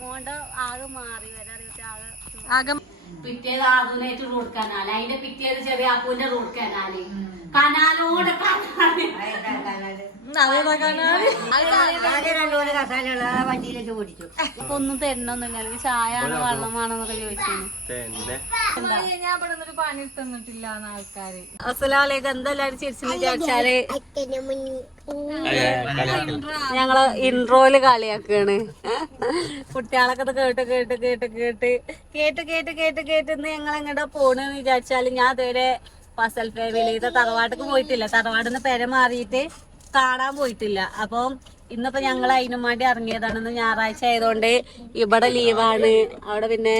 മോണ്ട ആകെ മാറി ആകെ പിറ്റേത് ആധുനായിട്ട് റോഡ് കനാല് അതിന്റെ പിറ്റേത് ചെറിയ ആപ്പൂന്റെ റോഡ് കനാല് കനാലോട് ഇപ്പൊ ഒന്നും തരണൊന്നുമില്ല അല്ലെങ്കിൽ ചായയാണോ വെള്ളമാണോന്നൊക്കെ ചോദിച്ചു. അസ്സലാമലൈക്കും. എന്തെല്ലാരും ചിരിച്ചു വിചാരിച്ചാല് ഞങ്ങള് ഇൻട്രോയില് കളിയാക്കാണ്. കുട്ടികളൊക്കെ കേട്ട് കേട്ട് കേട്ട് കേട്ട് കേട്ട് കേട്ട് കേട്ട് കേട്ടിന്ന് ഞങ്ങൾ എങ്ങോട്ടാ പോണെന്ന് വിചാരിച്ചാല് ഞാൻ ഇതുവരെ ഫസൽ ഫാമിലിത്തെ തറവാട്ടിക്ക് പോയിട്ടില്ല. തറവാടിന്ന് പെര മാറിയിട്ട് കാണാൻ പോയിട്ടില്ല. അപ്പം ഇന്നിപ്പോ ഞങ്ങൾ അതിനും വേണ്ടി ഇറങ്ങിയതാണ്. ഇന്ന് ഞായറാഴ്ച ആയതുകൊണ്ട് ഇവിടെ ലീവാണ്. അവിടെ പിന്നെ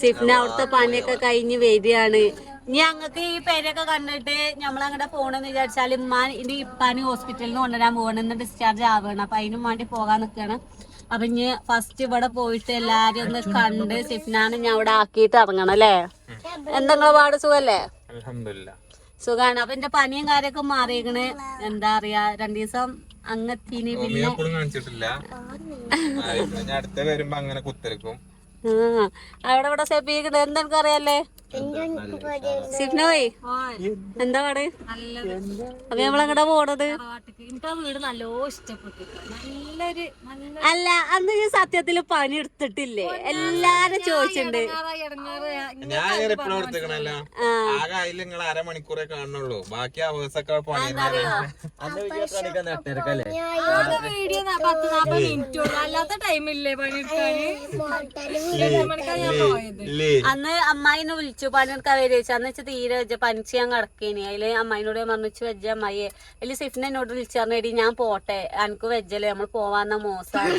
സിഫ്ന അവിടുത്തെ പണിയൊക്കെ കഴിഞ്ഞ് വരികയാണ്. ഇനി ഞങ്ങൾക്ക് ഈ പേരൊക്കെ കണ്ടിട്ട് നമ്മളങ്ങടെ പോണെന്ന് വിചാരിച്ചാൽ ഇനി ഇപ്പാന് ഹോസ്പിറ്റലിൽ നിന്ന് കൊണ്ടുവരാൻ പോകണം. ഇന്ന് ഡിസ്ചാർജ് ആവുകയാണ്. അപ്പൊ അതിനും വേണ്ടി പോകാൻ നിൽക്കുകയാണ്. അപ്പൊ ഇനി ഫസ്റ്റ് ഇവിടെ പോയിട്ട് എല്ലാരും ഒന്ന് കണ്ട് സിഫ്നാണ് ഞാൻ ഇവിടെ ആക്കിയിട്ട് ഇറങ്ങണം അല്ലേ? എന്തെങ്കിലും പാട് സുഖല്ലേ? സുഖാണ്. അപ്പൊ എന്റെ പനിയും കാര്യമൊക്കെ മാറിയേക്കണ്. എന്താ പറയാ 2 ദിവസം അങ്ങത്തിന് പിന്നെ അടുത്ത വരുമ്പോ അങ്ങനെ കുത്തിരിക്കും. അവിടെ ഇവിടെ സെപ്പിക്കണത് എന്തെനിക്ക് അറിയാല്ലേ? സിഫ്നോയ് എന്താ പാട്? അപ്പൊ നമ്മളെങ്ങടാ പോണത്? എനിക്ക് ആ വീട് നല്ലോ ഇഷ്ടപ്പെട്ടു. അല്ല അന്ന് ഞാൻ സത്യത്തില് പണി എടുത്തിട്ടില്ലേ? എല്ലാരും ചോദിച്ചിട്ടുണ്ട്. ഞാൻ എപ്പോഴും എടുത്തിക്കണല്ലോ. ആകെ അതിൽ നിങ്ങൾ അരമണിക്കൂറേ കാണുള്ളൂ. ബാക്കി അവേഴ്സൊക്കെ പണി വീഡിയോ 10-40 മിനിറ്റ് ഉള്ളു. അല്ലാത്ത ടൈമില്ലേ പണിയെടുക്കാന്? അന്ന് അമ്മായിനെ വിളിച്ചു പണിയെടുക്കാൻ വരിച്ചു. അന്ന് വെച്ചാൽ തീരെ വെച്ച പനിച്ച് ഞാൻ കിടക്കേനി. അതില് അമ്മായിനോട് മറിച്ച് വെച്ച അമ്മായിയെ അതില് സിഫിനെ എന്നോട് വിളിച്ചു പറഞ്ഞേടി ഞാൻ പോട്ടെ, എനിക്ക് വെജല്ലേ, നമ്മൾ പോവാന്ന മോശമാണ്,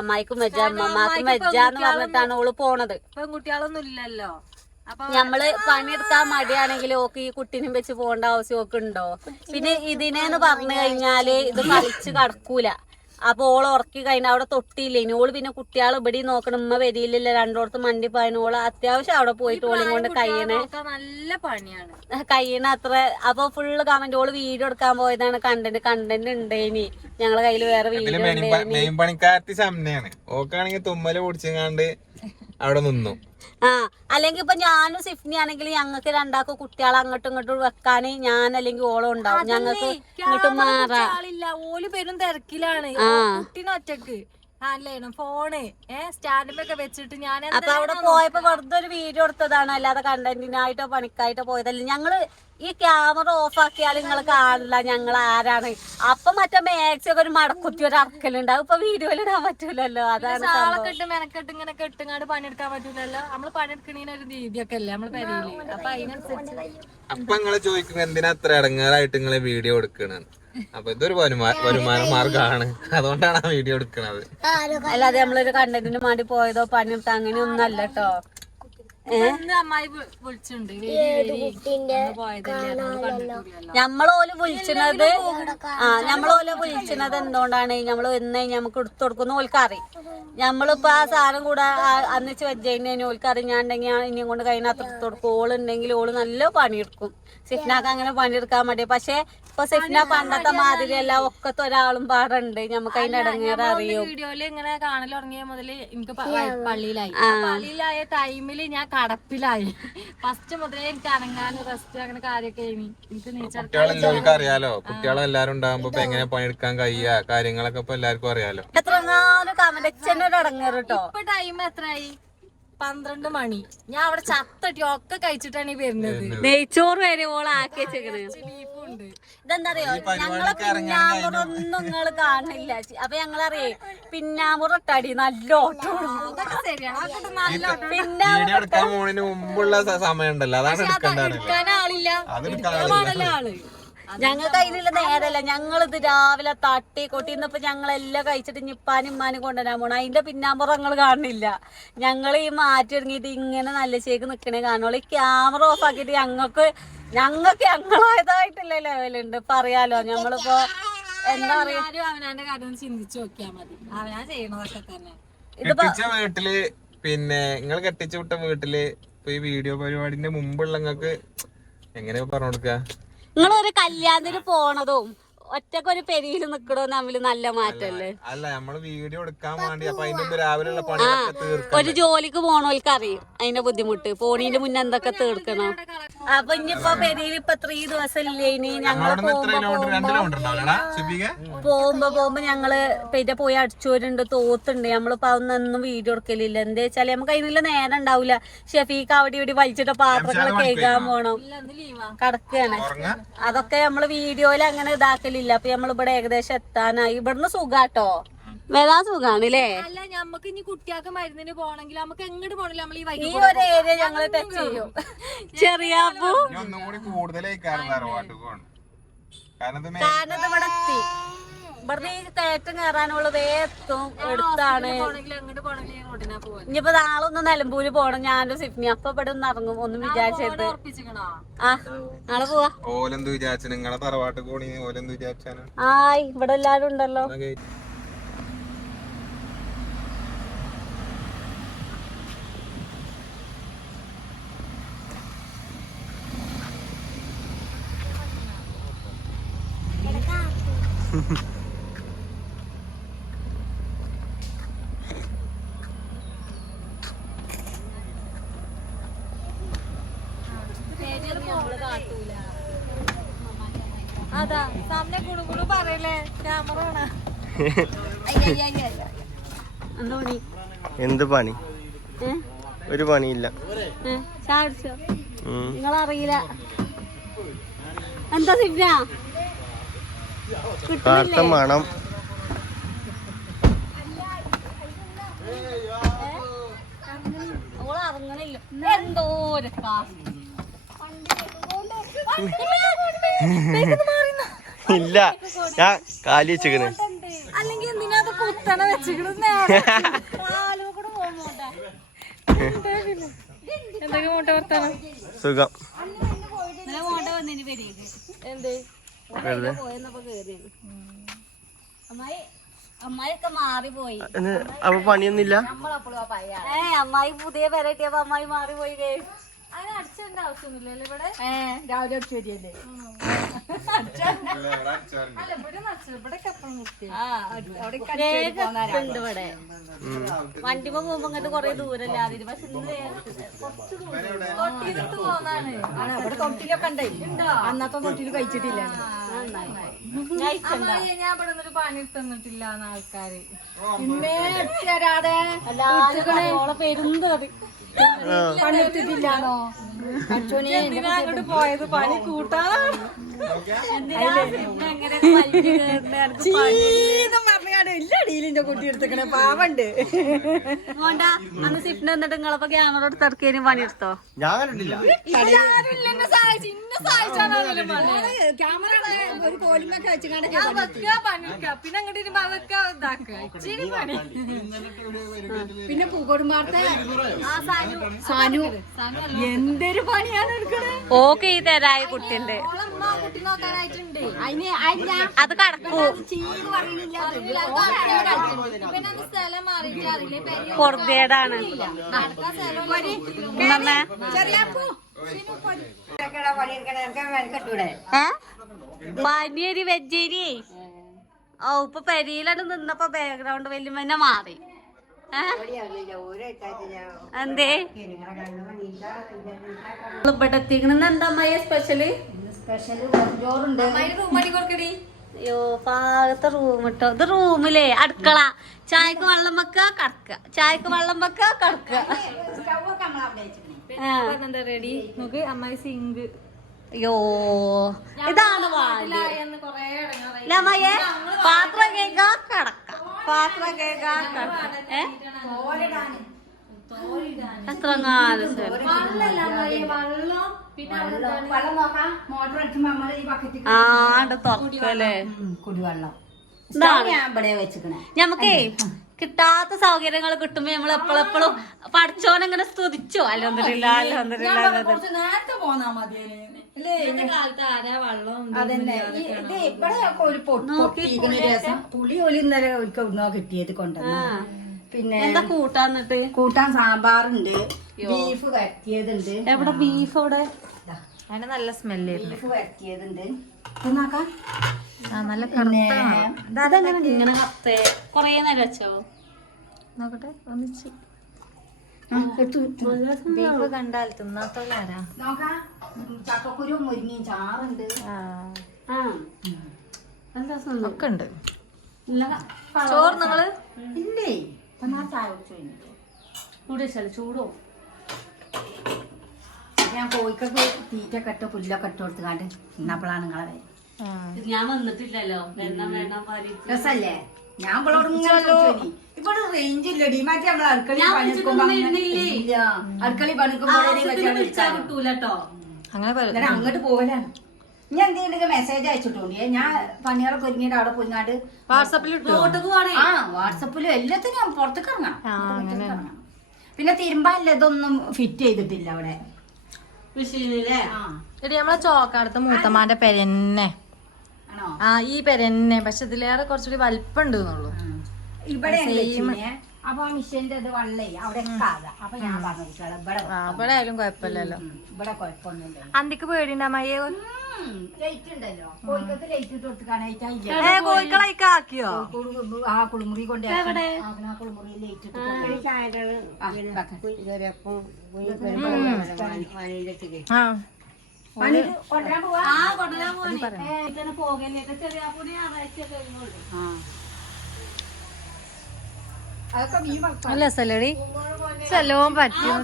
അമ്മായിക്കും വെജ അമ്മമാക്കും വെജാന്ന് പറഞ്ഞിട്ടാണ് ഓള് പോണത്. പെൺകുട്ടികളൊന്നും ഇല്ലല്ലോ. നമ്മള് പണിയെടുക്കാൻ മടിയാണെങ്കിൽ ഓക്ക് ഈ കുട്ടീനും വെച്ച് പോകേണ്ട ആവശ്യം ഒക്കെ ഉണ്ടോ? പിന്നെ ഇതിനെന്ന് പറഞ്ഞു കഴിഞ്ഞാല് ഇത് കളിച്ച് കടക്കൂല. അപ്പൊ ഓള് ഉറക്കി കഴിഞ്ഞ അവിടെ തൊട്ടിയില്ലേ ഓള്. പിന്നെ കുട്ടികൾ ഇവിടെ നോക്കണം, ഉമ്മ വരിയില്ല, രണ്ടോടത്ത് മണ്ടി പോയനോള് അത്യാവശ്യം അവിടെ പോയിട്ട് ഓളും കൊണ്ട് കഴിയണേ നല്ല പണിയാണ് കഴിയണ അത്ര. അപ്പൊ ഫുള്ള് കമന്റ് ഓള് വീഡിയോ എടുക്കാൻ പോയതാണ്. കണ്ടന്റ് ഉണ്ടേനി ഞങ്ങളെ കയ്യില് വേറെ വീഡിയോ മെയിൻ പണിക്കാരത്തി ശമനയാണ്. ഓക്കാണെങ്കിൽ തുമ്മല് പൊടിച്ചങ്ങാണ്ട് അവിടെ നിന്നു. അല്ലെങ്കിൽ ഇപ്പൊ ഞാനും സിഫ്നി ആണെങ്കിൽ ഞങ്ങൾക്ക് രണ്ടാക്കും കുട്ടികളെ അങ്ങോട്ടും ഇങ്ങോട്ടും വെക്കാന് ഞാൻ അല്ലെങ്കിൽ ഓളം ഉണ്ടാവും. ഞങ്ങൾക്ക് ഇങ്ങോട്ടും മാറാളില്ല. ഓല് പേരും തിരക്കിലാണ് കുട്ടീനൊറ്റക്ക് ഫോണ് സ്റ്റാൻഡിലൊക്കെ വെച്ചിട്ട് ഞാൻ അപ്പൊ അവിടെ പോയപ്പോ വെറുതെ ഒരു വീഡിയോ എടുത്തതാണ്. അല്ലാതെ കണ്ടന്റിനായിട്ടോ പണിക്കായിട്ടോ പോയതല്ല. ഞങ്ങള് ഈ ക്യാമറ ഓഫ് ആക്കിയാൽ നിങ്ങൾ കാണില്ല ഞങ്ങൾ ആരാണ്. അപ്പൊ മറ്റേ മാക്സി ഒക്കെ ഒരു മടക്കുത്തി ഒരു അറക്കലുണ്ടാവും. ഇപ്പൊ വീഡിയോയിൽ ഇടാൻ പറ്റൂലല്ലോ. അതാണ് മെനക്കെട്ട് ഇങ്ങനെ കെട്ടുങ്ങാട് പണിയെടുക്കാൻ പറ്റൂലല്ലോ. നമ്മള് പണിയെടുക്കണീന് ഒരു രീതിയൊക്കെ അല്ലേ നമ്മള് പരിയില്. അപ്പൊ അതിനനുസരിച്ച് അപ്പൊ നിങ്ങള് ചോദിക്കുന്നത് എന്തിനാ അത്ര ഇടങ്ങാറായിട്ട് നിങ്ങളെ വീഡിയോ എടുക്കണെന്ന്. അപ്പൊ ഇതൊരു വരുമാന മാർഗമാണ്. അതുകൊണ്ടാണ് ആ വീഡിയോ എടുക്കണത്. അല്ലാതെ നമ്മളൊരു കണ്ടന്റിന് വേണ്ടി പോയതോ പണിയെടുത്ത അങ്ങനെ ഒന്നും അല്ല കേട്ടോ. അമ്മായി വിളിച്ചിട്ടുണ്ട് നമ്മളോല് വിളിച്ചത്. നമ്മളോല് വിളിച്ചത് എന്തുകൊണ്ടാണ്? നമ്മള് എന്ന് നമുക്ക് എടുത്തു കൊടുക്കുന്ന ഓൽക്കറി. നമ്മളിപ്പോ ആ സാധനം കൂടെ അന്നിച്ച് വെച്ചതിന് ഓൽക്കറി ഞാൻ ഉണ്ടെങ്കിൽ ഇനിയും കൊണ്ട് കഴിഞ്ഞാൽ അത്ര എടുത്തു കൊടുക്കും. ഓളുണ്ടെങ്കിൽ ഓള് നല്ല പണിയെടുക്കും. സിഫ്നാക്ക് അങ്ങനെ പണിയെടുക്കാൻ മതി. പക്ഷെ ഇപ്പൊ സിഫ്ന പണ്ടത്തെ മാതിരി അല്ല, ഒക്കത്തെ ഒരാളും പാടുണ്ട്. നമുക്ക് അതിന്റെ ഇടങ്ങേറ് അറിയും. വീഡിയോയില് ഇങ്ങനെ കാണൽ തുടങ്ങിയ മുതല് എനിക്ക് പള്ളിയിലായ ടൈമില് ഞാൻ കടപ്പിലായി. ഫസ്റ്റ് മുതലേ എനിക്ക് അനങ്ങാനും റെസ്റ്റ് അങ്ങനെ കാര്യമൊക്കെ കുട്ടികളെല്ലാവർക്കും അറിയാലോ. കുട്ടികളെല്ലാരും ഉണ്ടാകുമ്പോ എങ്ങനെ പണിയെടുക്കാൻ കഴിയാ കാര്യങ്ങളൊക്കെ ഇപ്പൊ എല്ലാവർക്കും അറിയാലോ. എത്രങ്ങാനും കമന്റക്ഷന്റെ ഇടങ്ങേറ് കേട്ടോ. ഇപ്പൊ ടൈം എത്രയായി? 12 മണി. ഞാൻ അവിടെ ചത്തട്ടി ഒക്കെ കഴിച്ചിട്ടാണ് ഈ വരുന്നത്. നെയ്ച്ചോറ് വരെ ഓളാക്കി വെച്ചേക്കണ്. ഇതെന്താ അറിയോ, ഞങ്ങളെ പിന്നാമ്പുറൊന്നും നിങ്ങള് കാണില്ല. അപ്പൊ ഞങ്ങളറിയേ പിന്നാമ്പുറട്ടടി നല്ല ഓട്ടോ. മുമ്പുള്ള സമയം ഉണ്ടല്ലോ, അതാണ് എടുക്കാനാളില്ല. ആള് ഞങ്ങൾക്ക് അതിനുള്ള നേരല്ല. ഞങ്ങളിത് രാവിലെ തട്ടി കൊട്ടി. ഇന്നിപ്പോ ഞങ്ങളെല്ലാം കഴിച്ചിട്ട് ഇപ്പാനും ഇമ്മാനും കൊണ്ടുവരാൻ പോണം. അതിന്റെ പിന്നാമ്പുറം ഞങ്ങൾ കാണുന്നില്ല. ഞങ്ങൾ ഈ മാറ്റി ഇറങ്ങിയിട്ട് ഇങ്ങനെ നല്ല ശേക്ക് നിക്കണേ കാണുള്ളൂ. ഈ ക്യാമറ ഓഫ് ആക്കിയിട്ട് ഞങ്ങൾക്ക് ഞങ്ങളായതായിട്ടുള്ള ലെവലുണ്ട്. പറയാലോ ഞമ്മളിപ്പോ എന്താ പറയാ, അവനാന്റെ കാര്യം ചിന്തിച്ചു നോക്കിയാ മതി. അവനാ ചെയ്യണതൊക്കെ തന്നെ. വീട്ടില് പിന്നെ നിങ്ങൾ കെട്ടിച്ചു വിട്ട വീട്ടില് ഇപ്പൊ ഈ വീഡിയോ പരിപാടിന്റെ മുമ്പുള്ള നിങ്ങൾക്ക് എങ്ങനെയാ പറഞ്ഞു കൊടുക്ക? നിങ്ങളൊരു കല്യാണത്തിന് പോണതും ഒറ്റക്കൊരു പെരിയിൽ നിക്കണോ തമ്മില് നല്ല മാറ്റല്ലേ. അല്ല നമ്മള് വീഡിയോ എടുക്കാൻ വേണ്ടി അപ്പൊ അതിന്റെ രാവിലെയുള്ള പണിയൊക്കെ തീർക്കാം. ഒരു ജോലിക്ക് പോണോൽക്ക് അറിയും അതിന്റെ ബുദ്ധിമുട്ട്. പോണീന്റെ മുന്നേ എന്തൊക്കെ തീർക്കണം. അപ്പൊ ഇനിയിപ്പോ പെരിയിൽ ഇപ്പൊ 3 ദിവസം ഇല്ലേ. ഇനി ഞങ്ങള് പോകുമ്പോ ഞങ്ങള് പിന്നെ പോയി അടിച്ചോരുണ്ട്, തോത്തുണ്ട്. നമ്മളിപ്പോ അതൊന്നും വീഡിയോ എടുക്കലില്ല. എന്താ വെച്ചാല് നമുക്ക് അതിനുള്ള നേരം ഉണ്ടാവില്ല. ഷെഫീക്ക് അവിടെ ഇവിടെ വലിച്ചിട്ട പാത്രങ്ങൾ കഴുകാൻ പോണം, കടക്കുകയാണ്. അതൊക്കെ നമ്മള് വീഡിയോയിൽ അങ്ങനെ ഇതാക്കലില്ല. അപ്പൊ നമ്മളിവിടെ ഏകദേശം എത്താനായി. ഇവിടുന്ന് സുഖാട്ടോ, വരാൻ സുഖാണ് ല്ലേ. അല്ല നമുക്ക് ഇനി കുട്ടികൾക്ക് മരുന്നിന് പോണെങ്കിൽ നമുക്ക് എങ്ങോട്ട് പോകണില്ല. നമ്മൾ ഈ ഒരു ഏരിയ ഞങ്ങള് ടച്ച് ചെയ്യും. ചെറിയ കാരണം ഇവിടെ എത്തി. ഇവിടുന്ന് ഈ കയറ്റം കയറാനുള്ള വേത്തും എടുത്താണ്. ഇനിയിപ്പോ നാളൊന്ന് നിലമ്പൂര് പോണം ഞാനും സിഫ്നി. അപ്പൊ ഇവിടെ ഒന്ന് ഇറങ്ങും ഒന്നും വിചാരിച്ചത്. ആ നാളെ പോവാ. ഓലെന്ത് വിചാരിച്ചു നിങ്ങളെ തറവാട്ട് പോണി? ഓലെന്ത് വിചാരിച്ചാണ്? ആയി ഇവിടെ എല്ലാരും ഉണ്ടല്ലോ. അതാ സാമനെ ഗുണുഗുണു പറയല്ലേ ക്യാമറ കാണാ. എന്ത് പണി? ഒരു പണിയില്ല. നിങ്ങളറിയില്ല എന്താ സിഫ്ന കാർത്ത മണം. ഓളറിങ്ങണില്ല. എന്തോ ഇല്ല, ഞാൻ കാലി വെച്ചിക്കണ്. അല്ലെങ്കിൽ എന്തിനാ അത് കുത്തണ വെച്ചിക്കണ? എന്തൊക്കെ മൂട്ട വർത്താനം? സുഖം. എന്ത് പോയെന്നപ്പോ കേറിയാണ്. അമ്മായിയൊക്കെ മാറിപ്പോയി. അപ്പൊ പണിയൊന്നുമില്ല. അമ്മായി പുതിയ പെരട്ടിയപ്പോ അമ്മായി മാറിപ്പോയി. അതിന് അടിച്ചേണ്ട ആവശ്യമൊന്നുമില്ലല്ലോ ഇവിടെ. രാവിലെ അടിച്ചു വരിയല്ലേ. ഇവിടെ വണ്ടിമ പോകുമ്പോ ഇങ്ങോട്ട് കൊറേ ദൂരല്ലേ അതിന്. പക്ഷെ ഇവിടെ തൊട്ടിലൊക്കെ ഉണ്ട്. അന്നത്തെ തൊട്ടില് കഴിച്ചിട്ടില്ല. ഞാൻ ഇവിടെ നിന്നൊരു പണി തന്നിട്ടില്ല ആൾക്കാര്. ഇന്നേ തരാതെ ഓളെ പെരുന്തറി പണിയെടുത്തിട്ടില്ലാണോ? അങ്ങോട്ട് പോയത് പണി കൂട്ടാനാണ്. ഇല്ലടിയിലിന്റെ കുട്ടി എടുത്തേക്കണേ പാവണ്ട്. അന്ന് സിഫ്ന എന്നിട്ട് നിങ്ങളപ്പോ ക്യാമറ എടുത്ത് ഇറക്കിയതിനും പണിയെടുത്തോ? ഞാൻ കണ്ടിട്ടില്ല. ക്യാമറ ഒരു കോലിമൊക്കെ വെച്ചിട്ട് പിന്നെ അങ്ങോട്ട് ഇരുമ്പോ അതൊക്കെ ഇതാക്കുക. ഇച്ചിരി പണി. പിന്നെ പൂക്കോടുംപാടത്തെ സാനു എന്തൊരു പണിയാണ് എടുക്കണേ. ഓക്കെ ഈ തരായ കുട്ടിന്റെ കുട്ടി നോക്കാനായിട്ടുണ്ട്. അത് കടക്കൂ. പിന്നെ സ്ഥലം മാറിയിട്ട് അറിയില്ലേ. പൊറുതേടാണ്. പനിയരി വെജേരി. ഓ ഇപ്പൊ പെരിയിലാണ് നിന്നപ്പോ ബാക്ക്ഗ്രൗണ്ട് വല്യമ്മ മാറി. എന്തേ ഇവിടെ എത്തിക്കണെന്ന് എന്താ അമ്മായി സ്പെഷ്യല്? ചോറുണ്ട്. അയ്യോ പാകത്തെ റൂം ഇട്ടോ. ഇത് റൂമിലേ അടുക്കള. ചായക്ക് വെള്ളം വെക്ക കടക്ക, ചായക്ക് വെള്ളം വെക്ക കടക്ക. എന്താ റെഡി നോക്ക് അമ്മായി സിങ്ക്. അയ്യോ ഇതാണ് അമ്മയെ പാത്രം കേൾക്കാ കടക്ക, പാത്രം കേൾക്കാ കടക്ക. എത്ര ആണ്ട് തുറക്കല്ലേ. ഞമ്മക്കേ കിട്ടാത്ത സൗകര്യങ്ങൾ കിട്ടുമ്പോ നമ്മൾ എപ്പോഴെപ്പോഴും പഠിച്ചോനെങ്ങനെ സ്തുതിച്ചോ. അൽഹംദുലില്ലാ അൽഹംദുലില്ലാ. നേരത്തെ പോന്നാ മതിയേ. കാലത്ത് ആരാ വെള്ളം പുളി ഒലി ഇന്നലെ ഒരിക്കൽ കിട്ടിയത് കൊണ്ടുവന്നു. പിന്നെ എന്താ കൂട്ടാന്നിട്ട്? കൂട്ടാൻ സാമ്പാറുണ്ട്, ബീഫ് വരട്ടിയതുണ്ട്. എവിടെ ബീഫ്? അവിടെ അതിന് നല്ല സ്മെല്ലായിരുന്നു. ബീഫ് വരട്ടിയതുണ്ട്. നല്ല അതെങ്ങനെ ഇങ്ങനെ കത്തേ കൊറേ നേരം വെച്ചോ നോക്കട്ടെ ഒന്നിച്ച് ആ, എടുത്തു. ബീഫ് കണ്ടാൽ തിന്നാത്തോലാരാ നോക്കാം ചക്കക്കുരും മുരിങ്ങയും ചാറുണ്ട്. ആ എന്താ സ്വന്തം ഒക്കെ ഉണ്ട് ഇല്ല ചോറ് നിങ്ങള് ഇല്ലേ ഇപ്പൊ ഞാൻ ചായ കുടിച്ചു കഴിഞ്ഞിട്ട് ചൂട് വെച്ചാലോ ചൂടോ ഞാൻ കോഴിക്കൊക്കെ തീറ്റ കെട്ടോ പുല്ലൊക്കെ ഇട്ട് കൊടുത്തുകാണ്ട് ഇന്നപ്പോഴാണ് നിങ്ങളെ വരെ. ഞാൻ വന്നിട്ടില്ലല്ലോ വെണ്ണം വെണ്ണം പാരി രസല്ലേ ഞാൻ ഇവളോട് ഇവിടെ റേഞ്ച് ഇല്ലടി മറ്റേ നമ്മളെ അടുക്കളയിൽ ഞാൻ പണിക്കുമ്പോ വിളിച്ചിട്ടൊന്നും ഇല്ല അടുക്കളയിൽ പണിക്കുമ്പോൾ വിളിച്ചാൽ കിട്ടൂലട്ടോ അങ്ങനെ എന്നിട്ട് അങ്ങോട്ട് പോകലാണ്. ഞാൻ എന്തെങ്കിലും മെസ്സേജ് അയച്ചിട്ടുണ്ട്. ഞാൻ പണികളൊക്കെ ഒരുങ്ങിയിട്ട് അവിടെ പോയിങ്ങാണ്ട് വാട്സാപ്പിൽ റോട്ടക്ക് പോണേ ആ വാട്സപ്പിലും എല്ലാത്തിനും ഞാൻ പുറത്തേക്ക് ഇറങ്ങണം. പുറത്തേക്ക് ഇറങ്ങണം. പിന്നെ തിരുമ്പാല്ല ഇതൊന്നും ഫിറ്റ് ചെയ്തിട്ടില്ല അവിടെ. മെഷീനില്ലേ ആ എടി നമ്മളെ ചോക്കാടത്ത് മൂത്തമ്മാന്റെ പെരന്നെ ആണോ? ആ ഈ പെരന്നെ പക്ഷെ ഇതിലേറെ കുറച്ചുകൂടി വലിപ്പം ഉണ്ട് എന്നുള്ളൂ. ഇവിടെ അപ്പൊ ആ മിഷീന്റെ ഇത് വള്ളേ അവിടെ ആകാം. അപ്പൊ ഞാൻ പറഞ്ഞു ഇവിടെ ഇവിടെ ആയാലും കുഴപ്പമില്ലല്ലോ. ഇവിടെ കുഴപ്പമൊന്നുമില്ല. അന്തിക്ക് പേടിണ്ടമ്മയെ ലൈറ്റ് ഉണ്ടല്ലോ കോഴിക്കത്ത് ലൈറ്റ് ഇട്ട് കൊടുക്കാനായിട്ട് കോഴിക്കളൊക്കെ ആക്കിയോ ആ കുളിമുറി കൊണ്ട് ആ കുളിമുറി ലൈറ്റ് ഇട്ട് ആ കൊണ്ടുവരാൻ പോവാ. ആ കൊണ്ടുവരാൻ പോണേ പോകല്ലേ ചെറിയ പൊടി ഞായറാഴ്ച കഴിഞ്ഞോളൂ അതൊക്കെ മീൻ വളർത്താം. നല്ല രസല്ലേടി ചെലവും പറ്റും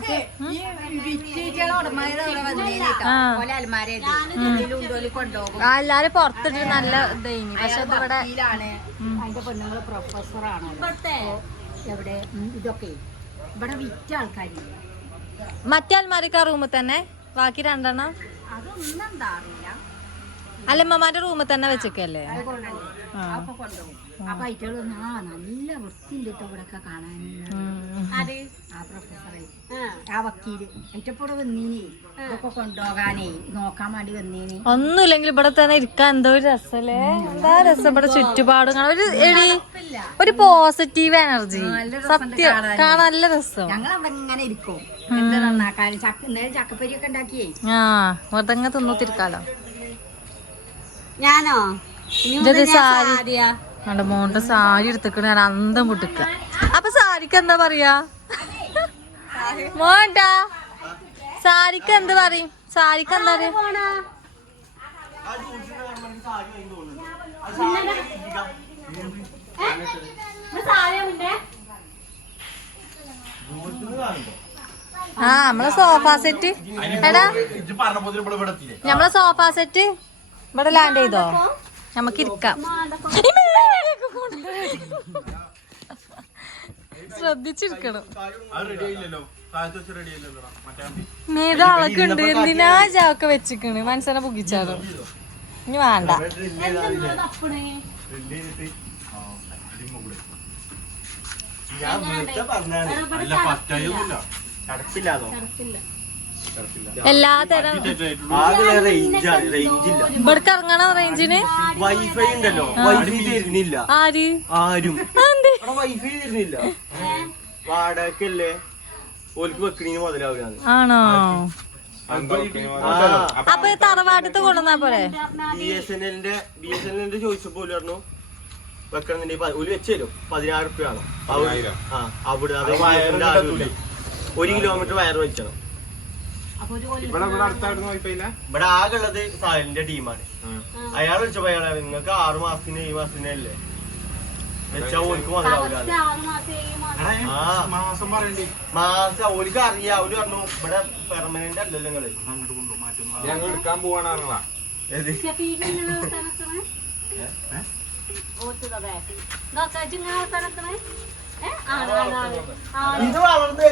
എല്ലാരും പുറത്തിട്ട് നല്ല ഇതായിനി പക്ഷെ ഇവിടെ അതിന്റെ പെണ്ണുങ്ങള് പ്രൊഫസറാണ് എവിടെ ഇതൊക്കെ ഇവിടെ വിറ്റ ആൾക്കാരില്ല. മറ്റേ അൽമാരിക്ക് ആ റൂമിൽ തന്നെ ബാക്കി രണ്ടെണ്ണം അതൊന്നും എന്താ അറിയില്ല. അല്ലമ്മമാരുടെ റൂമിൽ തന്നെ വെച്ചേക്കല്ലേ. അപ്പൊ കൊണ്ടുപോകും. അപ്പൊ അയറ്റോട് ആ നല്ല വൃത്തിയുണ്ട് ട്ടോ ഇവിടൊക്കെ കാണാൻ. ആ പ്രൊഫസറെ ആ വക്കീല് അയറ്റപ്പോടെ വന്നീനി ഇതൊക്കെ കൊണ്ടുപോകാനേ നോക്കാൻ വേണ്ടി വന്നീനി. ഒന്നുമില്ലെങ്കിൽ ഇവിടെ തന്നെ ഇരിക്കാൻ എന്തോ ഒരു രസല്ലേ. എന്താ രസം ഇവിടെ ചുറ്റുപാടും ഒരു എടി ഒരു പോസിറ്റീവ് എനർജി സത്യം കാണാൻ നല്ല രസം. ഞങ്ങൾ അവിടെ ഇങ്ങനെ ഇരിക്കും എന്താ നന്നാക്കാൻ ഇന്നലെ ചക്കപ്പരിയൊക്കെ ഉണ്ടാക്കിയേ. ആ വെറുതെ തിന്നത്തിരിക്കാലോ. ഞാനോ ഇതൊരു സാരിയാ അവിടെ മോണ്ട സാരി എടുത്തിക്കണ ഞാൻ അന്തം പൊട്ടിക്ക. അപ്പൊ സാരിക്ക് എന്താ പറയാ മോണ്ട സാരിക്ക് എന്ത് പറയും? സാരിക്ക് എന്താ പറയാ? ആ നമ്മളെ സോഫ സെറ്റ് എടാ നമ്മളെ സോഫ സെറ്റ് ഇവിടെ ലാൻഡ് ചെയ്തോ നമുക്ക് ഇരിക്കാം. ശ്രദ്ധിച്ചിരിക്കണം. മേതാളൊക്കെ ഉണ്ട്. എന്തിനാ ചാവൊക്കെ വെച്ചിക്കണ് മനസ്സിനെ പുകിച്ചാലോ. ഇനി വേണ്ട. എല്ലാ തരം ഇവിടക്ക് ഇറങ്ങണം റേഞ്ചിന്. വൈഫൈ ഉണ്ടല്ലോ വൈഫൈ തരുന്നില്ല ആര് ആരും. വൈഫൈ തരുന്നില്ല വാടകക്കല്ലേ ഓൽക്ക് വെക്കണീന് മുതലാവില്ല. ആണോ? അപ്പൊ തറവാട്ടത്ത് കൊണ്ടുവന്നാ പോരെ? BSNL ചോദിച്ചപ്പോ ഓല് പറഞ്ഞു വെക്കണമെന്നുണ്ടെങ്കിൽ ഒരു വെച്ചല്ലോ 16 റുപ്യ ആണോ അവിടെ. അത് വയറിന്റെ ആരുമില്ല. 1 കിലോമീറ്റർ വയർ വെച്ചണം. ഇവിടെ ആകെ ഉള്ളത് സാലിന്റെ ടീമാണ്. അയാൾ വിളിച്ചപ്പോ അയാളെ നിങ്ങൾക്ക് 6 മാസത്തിന് 7 മാസത്തിന് അല്ലേ വെച്ചാ ഓൽക്ക് മുതലാവില്ല. മാസം ഓൽക്ക് അറിയാം. ഓല് പറഞ്ഞു ഇവിടെ പെർമനന്റ് അല്ലല്ലോ നിങ്ങള് ഞങ്ങൾ എടുക്കാൻ പോവാണ്. ഇത് വളർന്നു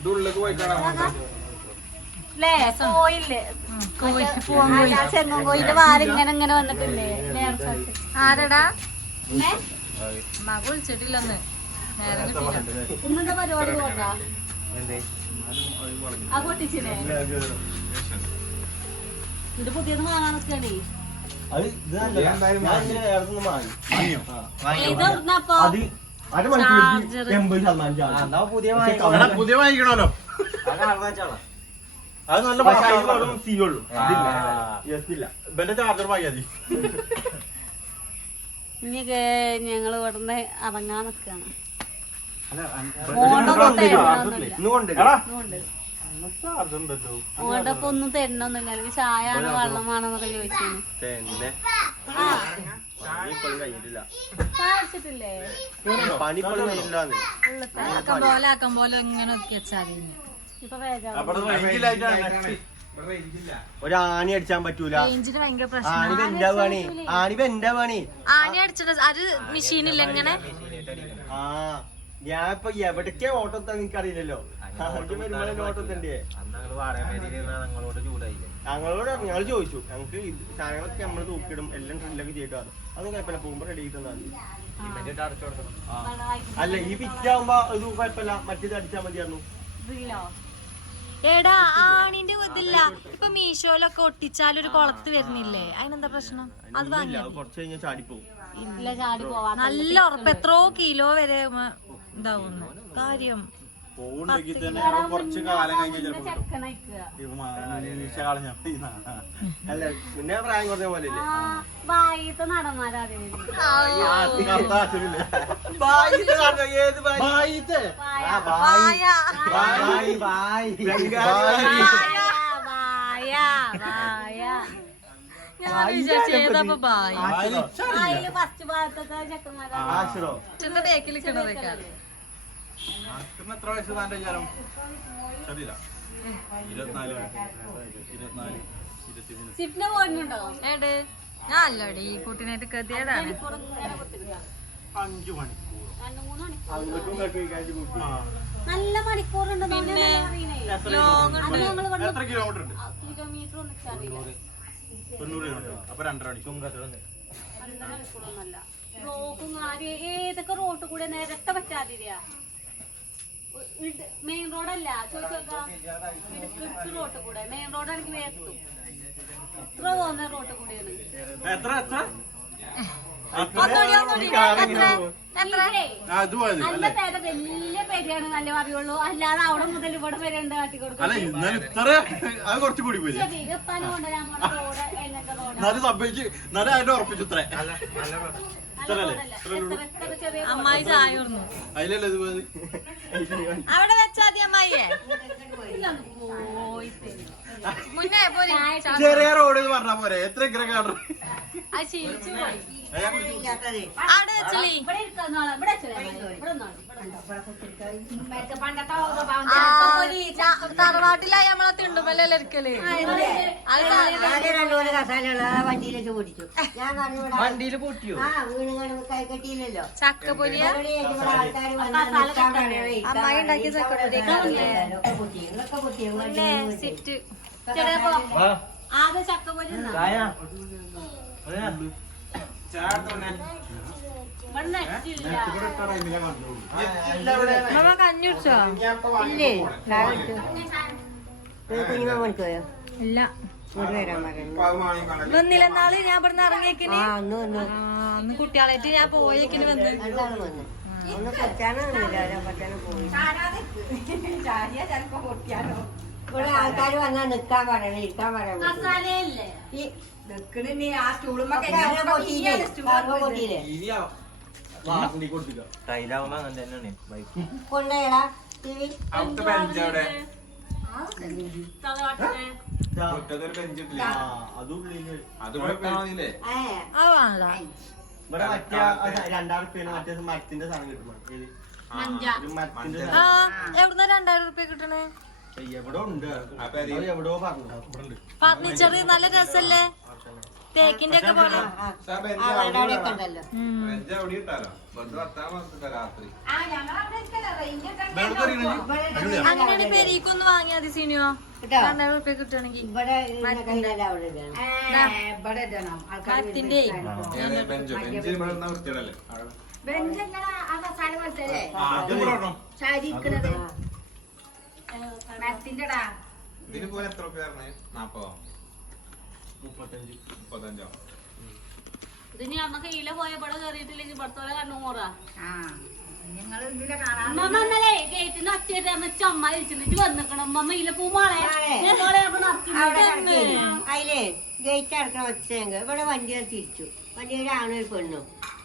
ഇതുള്ളിലേക്ക് പോയി കാണാൻ ചെങ്ങൻ കോയിന്റെ വാരം ഇങ്ങനെ ഇങ്ങനെ വന്നിട്ടില്ലേ? ആരടാ മക വിളിച്ചിട്ടില്ലെന്ന് നേരം കിട്ടില്ല. ഇന്നത്തെ പരിപാടി പോട്ടാ ആ പൊട്ടിച്ചില്ലേ? ഇത് പുതിയത് വാങ്ങാൻ നിൽക്കണേ. ഇത് ഇവിടുന്നപ്പോ പുതിയ വാങ്ങിക്കണല്ലോ. അത് നല്ല സീയുള്ളൂ ഇല്ല ഇവന്റെ ചാർജർ വാങ്ങിയാൽ മതി. ഇനി ഞങ്ങള് ഇവിടുന്ന് ഇറങ്ങാൻ നിക്കാണ്. ഓണ്ടപ്പോ ഒന്നും തരണൊന്നുമില്ല, അല്ലെങ്കിൽ ചായ ആണ് വെള്ളമാണെന്നൊക്കെ ചോദിച്ചു. ചായ വെച്ചിട്ടില്ലേ? ആക്കം പോലെ ഇങ്ങനെ ഒതുക്കി വെച്ചാൽ ഇപ്പൊ വേഗം ഒരു ആണി അടിച്ചാൻ പറ്റൂല. റേഞ്ചിന് ഭയങ്കര പ്രശ്നം. ആണി വെന്റാവാണി, ആണി വെന്റാവാണി. ആണി അടിച്ചിട്ട് അത് മെഷീനില്ല എങ്ങനെ. ആ ഞാൻ ഇപ്പൊ എവിടേക്കാ ഓട്ടത്താ നിനക്കറിയില്ലല്ലോ. ഓട്ടത്തണ്ടേ ഞങ്ങളോട് ഞങ്ങൾ ചോദിച്ചു, ഞങ്ങൾക്ക് സാധനങ്ങളൊക്കെ നമ്മള് തൂക്കിടും, എല്ലാം ഡ്രില്ലൊക്കെ ചെയ്തിട്ട് അത് കുഴപ്പമില്ല, പോകുമ്പോ റെഡി ആയിട്ട് തന്നാൽ അല്ല ഈ പിറ്റാവുമ്പോ ഇത് കുഴപ്പമില്ല, മറ്റേത് അടിച്ചാൽ മതിയായിരുന്നു. എടാ ആണിന്റെ ഇതില്ല. ഇപ്പൊ മീഷോയിലൊക്കെ ഒട്ടിച്ചാലൊരു കുളത്ത് വരുന്നില്ലേ, അതിനെന്താ പ്രശ്നം? അത് വാങ്ങിയാ കുറച്ച് കഴിഞ്ഞാൽ ചാടിപ്പോവും. ഇല്ല, ചാടി പോവാ. നല്ല ഉറപ്പ് എത്രയോ കിലോ വരെ ഇതാവുന്നു കാര്യം. കുറച്ച് കാലം അല്ല പിന്നെ പ്രായം കുറഞ്ഞ പോലെ വായിത്തെ നടന്മാരാ വിചാരിച്ചപ്പോ ബായ് ഫസ്റ്റ് ഭാഗത്തൊക്കെ ചെക്കന്മാരാ. ബേക്കിൽ എത്ര വയസ്സ് താൻ്റെ വിചാരം? ശരിയില്ല, 24, 24, 23. സിപ്ന പോയിട്ടുണ്ടോ? ഏട് ഞാനല്ലോടി ഈ കുട്ടീനായിട്ട് കത്തിയതാണ്. 5 മണിക്കൂർ നല്ല മണിക്കൂറുണ്ട്. പിന്നെ ലോങ് ഉണ്ട്. എത്ര കിലോമീറ്റർ ഉണ്ട്? കിലോമീറ്റർ ഒന്നും അറിയില്ല. 90 കിലോമീറ്റർ. അപ്പൊ 2.5 മണിക്കൂർ. 2 മണിക്കൂറൊന്നല്ല. റോഡും ഏതൊക്കെ റോഡ് കൂടെ നേരത്തെ പറ്റാതിരിയാ. മെയിൻ റോഡല്ല, ചോദിച്ചോക്കാം. റോഡ് കൂടെ മെയിൻ റോഡാണെങ്കിൽ വേർത്തും ഇത്ര പോകുന്ന റോഡ് കൂടെയാണ്. നല്ല പേര വലിയ പേരാണ് നല്ല പറയുള്ളൂ, അല്ലാതെ അവിടെ മുതൽ ഇവിടെ വരെ ഉണ്ട് കാട്ടി കൊടുക്കും. ഇപ്പാനും കൊണ്ടുവരാൻ പോണ റോഡ് എങ്ങനത്തെ ചെറിയ അമ്മായി ചായ കൊടുന്നു. അവിടെ വെച്ചാ മതി അമ്മായിയെ. മുന്നേ ചെറിയ റോഡ് പറഞ്ഞ പോരെ, എത്ര അത് ശീലിച്ചു പോയി. അവിടെ വെച്ചില്ലേ തറവാട്ടിലായി നമ്മളെ തിണ്ടുമല്ലേ ഇരിക്കല്. വണ്ടിയിൽ പൊട്ടിയോ? ചക്കപ്പൊരിയ അമ്മായി ഉണ്ടാക്കിയ ചക്കപ്പൊരി സിറ്റ്. ആകെ ചക്കപ്പൊരി കഞ്ഞി കുടിച്ചോ? ഇല്ല വന്നില്ല. നാളെ ഞാൻ ഇവിടുന്ന് ഇറങ്ങിയേക്കിന് അന്ന് കുട്ടികളായിട്ട് ഞാൻ പോയേക്കിന് വന്ന് ഇവിടെ ആൾക്കാർ വന്നാൽ നിക്കാൻ പറയണേ, ഇരിക്കാൻ പറയാൻ മസാലയല്ലേ കൊണ്ടേടാ ഇവിടെ മറ്റേ 2,000 റുപ്യ മറ്റേ മരത്തിന്റെ സാധനം കിട്ടും. എവിടുന്ന 2,000 റുപ്യ കിട്ടണേ? എവിടെ ഉണ്ട്, എവിടോ പറഞ്ഞു. ഫർണിച്ചർ നല്ല രസല്ലേ, തേക്കിന്റെ ഒക്കെ പോലെ. അങ്ങനെയാണ് പെരീക്കൊന്ന് വാങ്ങിയാ മതി സീനിയോ. 2,000 റുപ്യ കിട്ടുകയാണെങ്കിൽ മരത്തിന്റെ ഇതിന് പോലെ എത്ര റുപ്യ 40, 35. ഇതിന് നമ്മക്ക് ഇല പോയ ഇവിടെ കയറിയിട്ടില്ലെങ്കിൽ ഇവിടത്തോലെ കണ്ണു മോറാ. നിങ്ങൾ ഇതിലെ കാണാൻ ഉമ്മ ഇന്നലെ ഗേറ്റിന് അച്ഛൻ ചമ്മ വിളിച്ചിട്ട് വന്നിക്കണം ഉമ്മ ഇല്ല പൂമാളെ അതിലേ ഗേറ്റ് അടക്കണ ഒച്ചയെങ്കിൽ ഇവിടെ വണ്ടികൾ തിരിച്ചു വണ്ടിയിൽ ആണോ ഒരു പെണ്ണും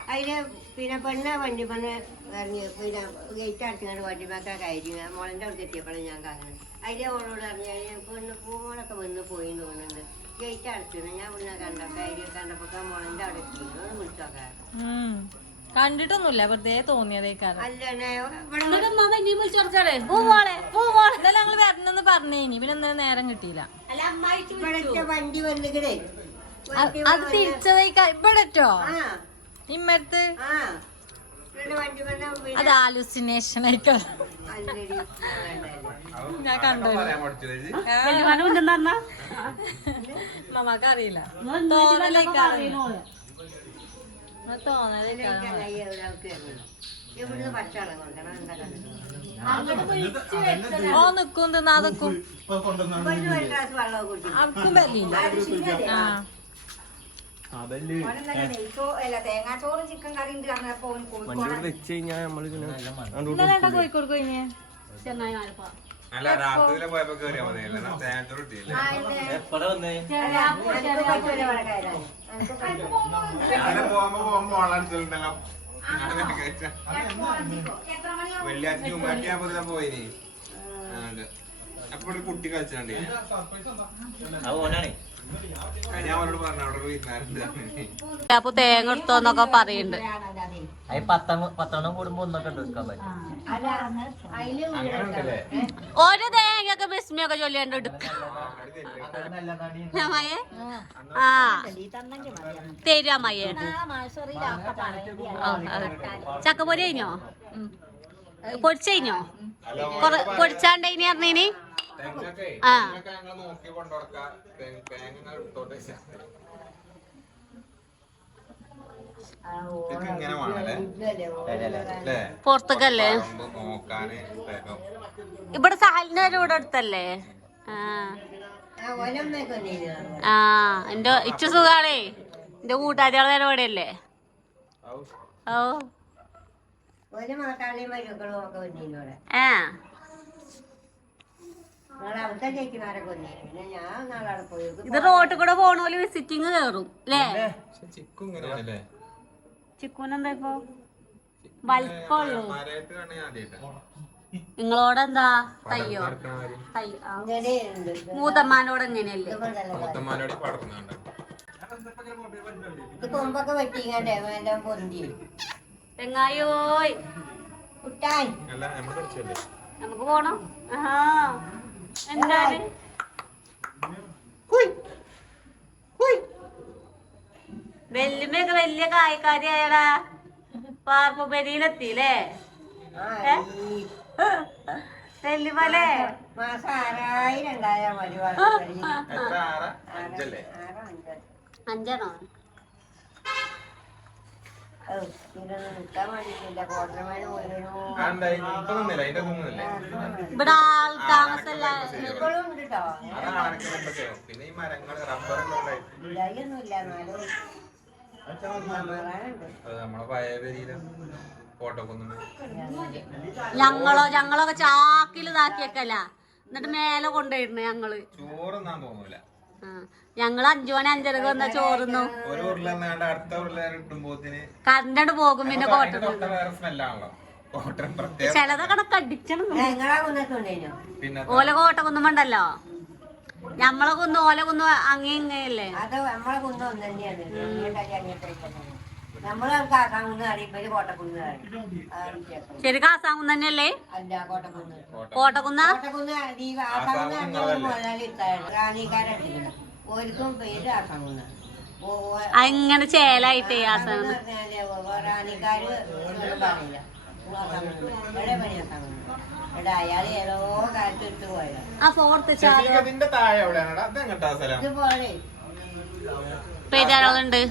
അതില് പിന്നെ പെണ്ണ് വണ്ടി പെണ്ണ് ഇറങ്ങി പിന്നെ ഗേറ്റ് അടച്ചുകൊണ്ട് വണ്ടിമൊക്കെ കയറ്റി മോളൻ്റെ അടുത്ത് എത്തിയപ്പോഴാണ് ഞാൻ കാണുന്നത് അതിലെ ഓളോട് അറിഞ്ഞാൽ പെണ്ണ് പൂമോളൊക്കെ വന്ന് പോയി തോന്നുന്നുണ്ട് ഗേറ്റ് അടച്ചു ഞാൻ ഇവിടെ കണ്ട കയറി കണ്ടപ്പോ മോളൻ്റെ അവിടെ എത്തി വിളിച്ചോക്കാം കണ്ടിട്ടൊന്നുമില്ല വെറുതെ തോന്നിയതേക്കാരം അല്ലേ പൂമോളെ പൂമോളെ ഇന്നലെ ഞങ്ങള് വരണമെന്ന് പറഞ്ഞേനി പിന്നെ ഇന്നലെ നേരം കിട്ടിയില്ല അല്ല അമ്മായി ഇവിടത്തെ വണ്ടി വന്നിക്കണേ അത് തിരിച്ചതേക്കാ ഇവിടെട്ടോ ആ ഇമ്മരത്ത് ആ ഇവിടെ വണ്ടി വന്ന അത് ആലുസിനേഷൻ ആയിക്കാരം അല്ലടി ഞാൻ കണ്ടു പറയാൻ പഠിച്ചില്ലേ ഉണ്ടെന്ന് പറഞ്ഞാ മമ്മക്ക് അറിയില്ല തോന്നലേക്കാരം ഇവിടുന്ന് ഭക്ഷണം കൊണ്ടണം എന്താ കണ്ടത് ഓ നിക്കും തിന്നാ നിക്കും ഇപ്പൊ കൊണ്ടുവന്നാണ് ഇവിടുന്ന് ഒരു ഗ്ലാസ് വെള്ളം കുടിക്കും അവർക്കും വരില്ല ആ തേങ്ങാച്ചോറും ചിക്കൻ കറി ഉണ്ട് പറഞ്ഞപ്പോ വണ്ടി വെച്ച് കഴിഞ്ഞാൽ നമ്മളിങ്ങനെ ഇന്നലെ ഏട്ടാ കോഴിക്കോട് കഴിഞ്ഞേ ചെന്നായിപ്പോ അല്ല രാത്രിയിലെ പോയപ്പോ കേറിയാ മതിയല്ലേ തേങ്ങ കിട്ടിയില്ലേ എപ്പോഴാ വന്നേ അങ്ങനെ പോകുമ്പോ ഓളടിച്ചിട്ടുണ്ടല്ലോ വെള്ളിയാഴ്ച ചുമ്മാറ്റിയാ പോയിനി അപ്പൊ ഒരു കുട്ടി കളിച്ചാണ്ട് അത് ഓനാണേ ഞാൻ അവരോട് പറഞ്ഞു അവിടെ ഒരു വിരുന്നാരുണ്ട് അപ്പൊ തേങ്ങ എടുത്തോന്നൊക്കെ പറയുന്നുണ്ട് അത് പത്തെണ്ണം കൂടുമ്പോ ഒന്നൊക്കെ എടുക്കാൻ പറ്റും അങ്ങനെ ഉണ്ടല്ലേ ഒരു തേങ്ങയൊക്കെ ബിസ്മിയൊക്കെ ചൊല്ലിയാണ്ട് എടുക്കാം അമ്മയെ ആ തരും അമ്മയെ ചക്കപ്പൊരി കഴിഞ്ഞോ പൊടിച്ചു കഴിഞ്ഞോ പൊടിച്ചാണ്ട് ഇനി അറിഞ്ഞീനി തെങ്ങൊക്കെ ആ. തെങ്ങൊക്കെ ഞങ്ങള് നോക്കി കൊണ്ടുകൊടുക്കാം തേങ്ങ എടുത്തോട്ടെ ഇതൊക്കെ ഇങ്ങനെ വേണല്ലേ അല്ലേ പുറത്തേക്കല്ലേ നോക്കാന് സ്ഥലം ഇവിടെ സഹലിന്റെ ഇവിടെ അടുത്തല്ലേ ആ എന്റെ ഇച്ചു സുഖാണേ എന്റെ കൂട്ടുകാരികളെ പരിപാടിയല്ലേ ഓ ഒരു മാതാളിയും മരുക്കളും ഒക്കെ വന്നിരുന്നോടെ ആ നാളെ അവിടുത്തെ ചേച്ചിമാരൊക്കെ വന്നിരുന്നു പിന്നെ ഞാൻ നാളെ അവിടെ പോയി ഇത് റോട്ടിൽ കൂടെ പോണ പോലെ വിസിറ്റിങ് കേറും അല്ലേ ചിക്കു ഇങ്ങനെയാണല്ലേ ചിക്കൂനെന്താ ഇപ്പൊ വലിപ്പമുള്ളൂ മരമായിട്ട് കാണാൻ ആദ്യമായിട്ടാ നിങ്ങളോടെന്താ തയ്യോ തയ്യോ ആ. ഇങ്ങനെയുണ്ട് മൂത്തമ്മാനോട് എങ്ങനെയല്ലേ മുത്തമ്മാനോട് പടർന്നുണ്ട് ഇത് കൊമ്പൊക്കെ വെട്ടിങ്ങണ്ടേ എല്ലാം പൊന്തി തെങ്ങായോയ് കുട്ടാൻ അല്ല നമ്മൾ പഠിച്ചല്ലേ നമുക്ക് പോണം ആ എന്താണ് വെല്ലുമൊക്കെ വലിയ കായക്കാരി ആയടാ പാർപ്പുപരിയിലെത്തിയില്ലേ വെല്ലുമലേ മാസം 6000 ഉണ്ടായാൽ മതി എത്ര ആറ് അഞ്ചല്ലേ 5 ഇതൊന്നും നിൽക്കാൻ വേണ്ടിയിട്ടില്ല കോട്ടരമാര് പോയിരുന്നു അതെന്താ ഇപ്പൊ നിന്നില്ല അതിന്റെ നിന്നില്ലേ ഇവിടെ ആൾ താമസല്ല ഇപ്പോഴും ഉണ്ട് കേട്ടോ അതാണ് ആനക്കൊക്കെ പിന്നെ ഈ മരങ്ങൾ റബ്ബറൊക്കെ ഇല്ലായൊന്നുമില്ല എന്നാലും സമാധാനമുണ്ട് അത് നമ്മളെ പഴയ പേരിയില് കോട്ടക്കൊന്നും ഞങ്ങളൊക്കെ ചാക്കിൽ ഇതാക്കിയൊക്കെല്ല എന്നിട്ട് മേലെ കൊണ്ടുപോയിരുന്നു ഞങ്ങള് ചോറൊന്നാൻ തോന്നൂല ഞങ്ങള് 5 മണി 5:30 വന്ന ചോറുന്നു ഒരു ഉരുളന്നാണ്ട് അടുത്ത ഉരുള ഇട്ടുമ്പോത്തിന് കറണ്ടോട് പോകും പിന്നെ കോട്ട തൊട്ട വേറെ സ്മെല്ലാണല്ലോ കോട്ടൻ പ്രത്യേക ചിലതൊക്കെ കടിച്ചണം നിങ്ങളെ കുന്നത്തുണ്ടേനോ പിന്നെ ഓല കോട്ട കുന്നുമുണ്ടല്ലോ ഞമ്മളെ കുന്ന് ഓല കുന്നു അങ്ങേ ഇങ്ങയല്ലേ അത് നമ്മളെ കുന്ന് ഒന്ന് തന്നെയാണ് അങ്ങോട്ടല്ലേ അങ്ങോട്ടേക്ക് നമ്മളെ കാക്കാകുന്ന് അറിയിപ്പോ കോട്ടക്കുന്ന് അറിയും ശരി കാസാകുന്ന് തന്നെയല്ലേ അല്ല കോട്ടക്കുന്ന് കോട്ടക്കുന്ന കോട്ടക്കുന്ന് ആസാകുന്ന് ഞങ്ങൾ മുതലാളി ഇട്ടാണ് റാണിക്കാരെടുത്തില്ല ഓർക്കും പേര് ആസാകുന്ന് അങ്ങനെ ചേലായിട്ടേ ആസാകുന്ന് റാണിക്കാര് ഒന്നും പറയില്ല ഇവിടെ പണി ആസാകുന്ന് ഇവിടെ അയാള് ഏതോ കാലത്ത് ഇട്ട് പോയത് ആ ഫോർത്ത് ചാലോ ഇതിന്റെ താഴെ എവിടെയാണ് അതെങ്ങട്ടാ സ്ഥലം ഇതുപോലെ പേരാളുണ്ട്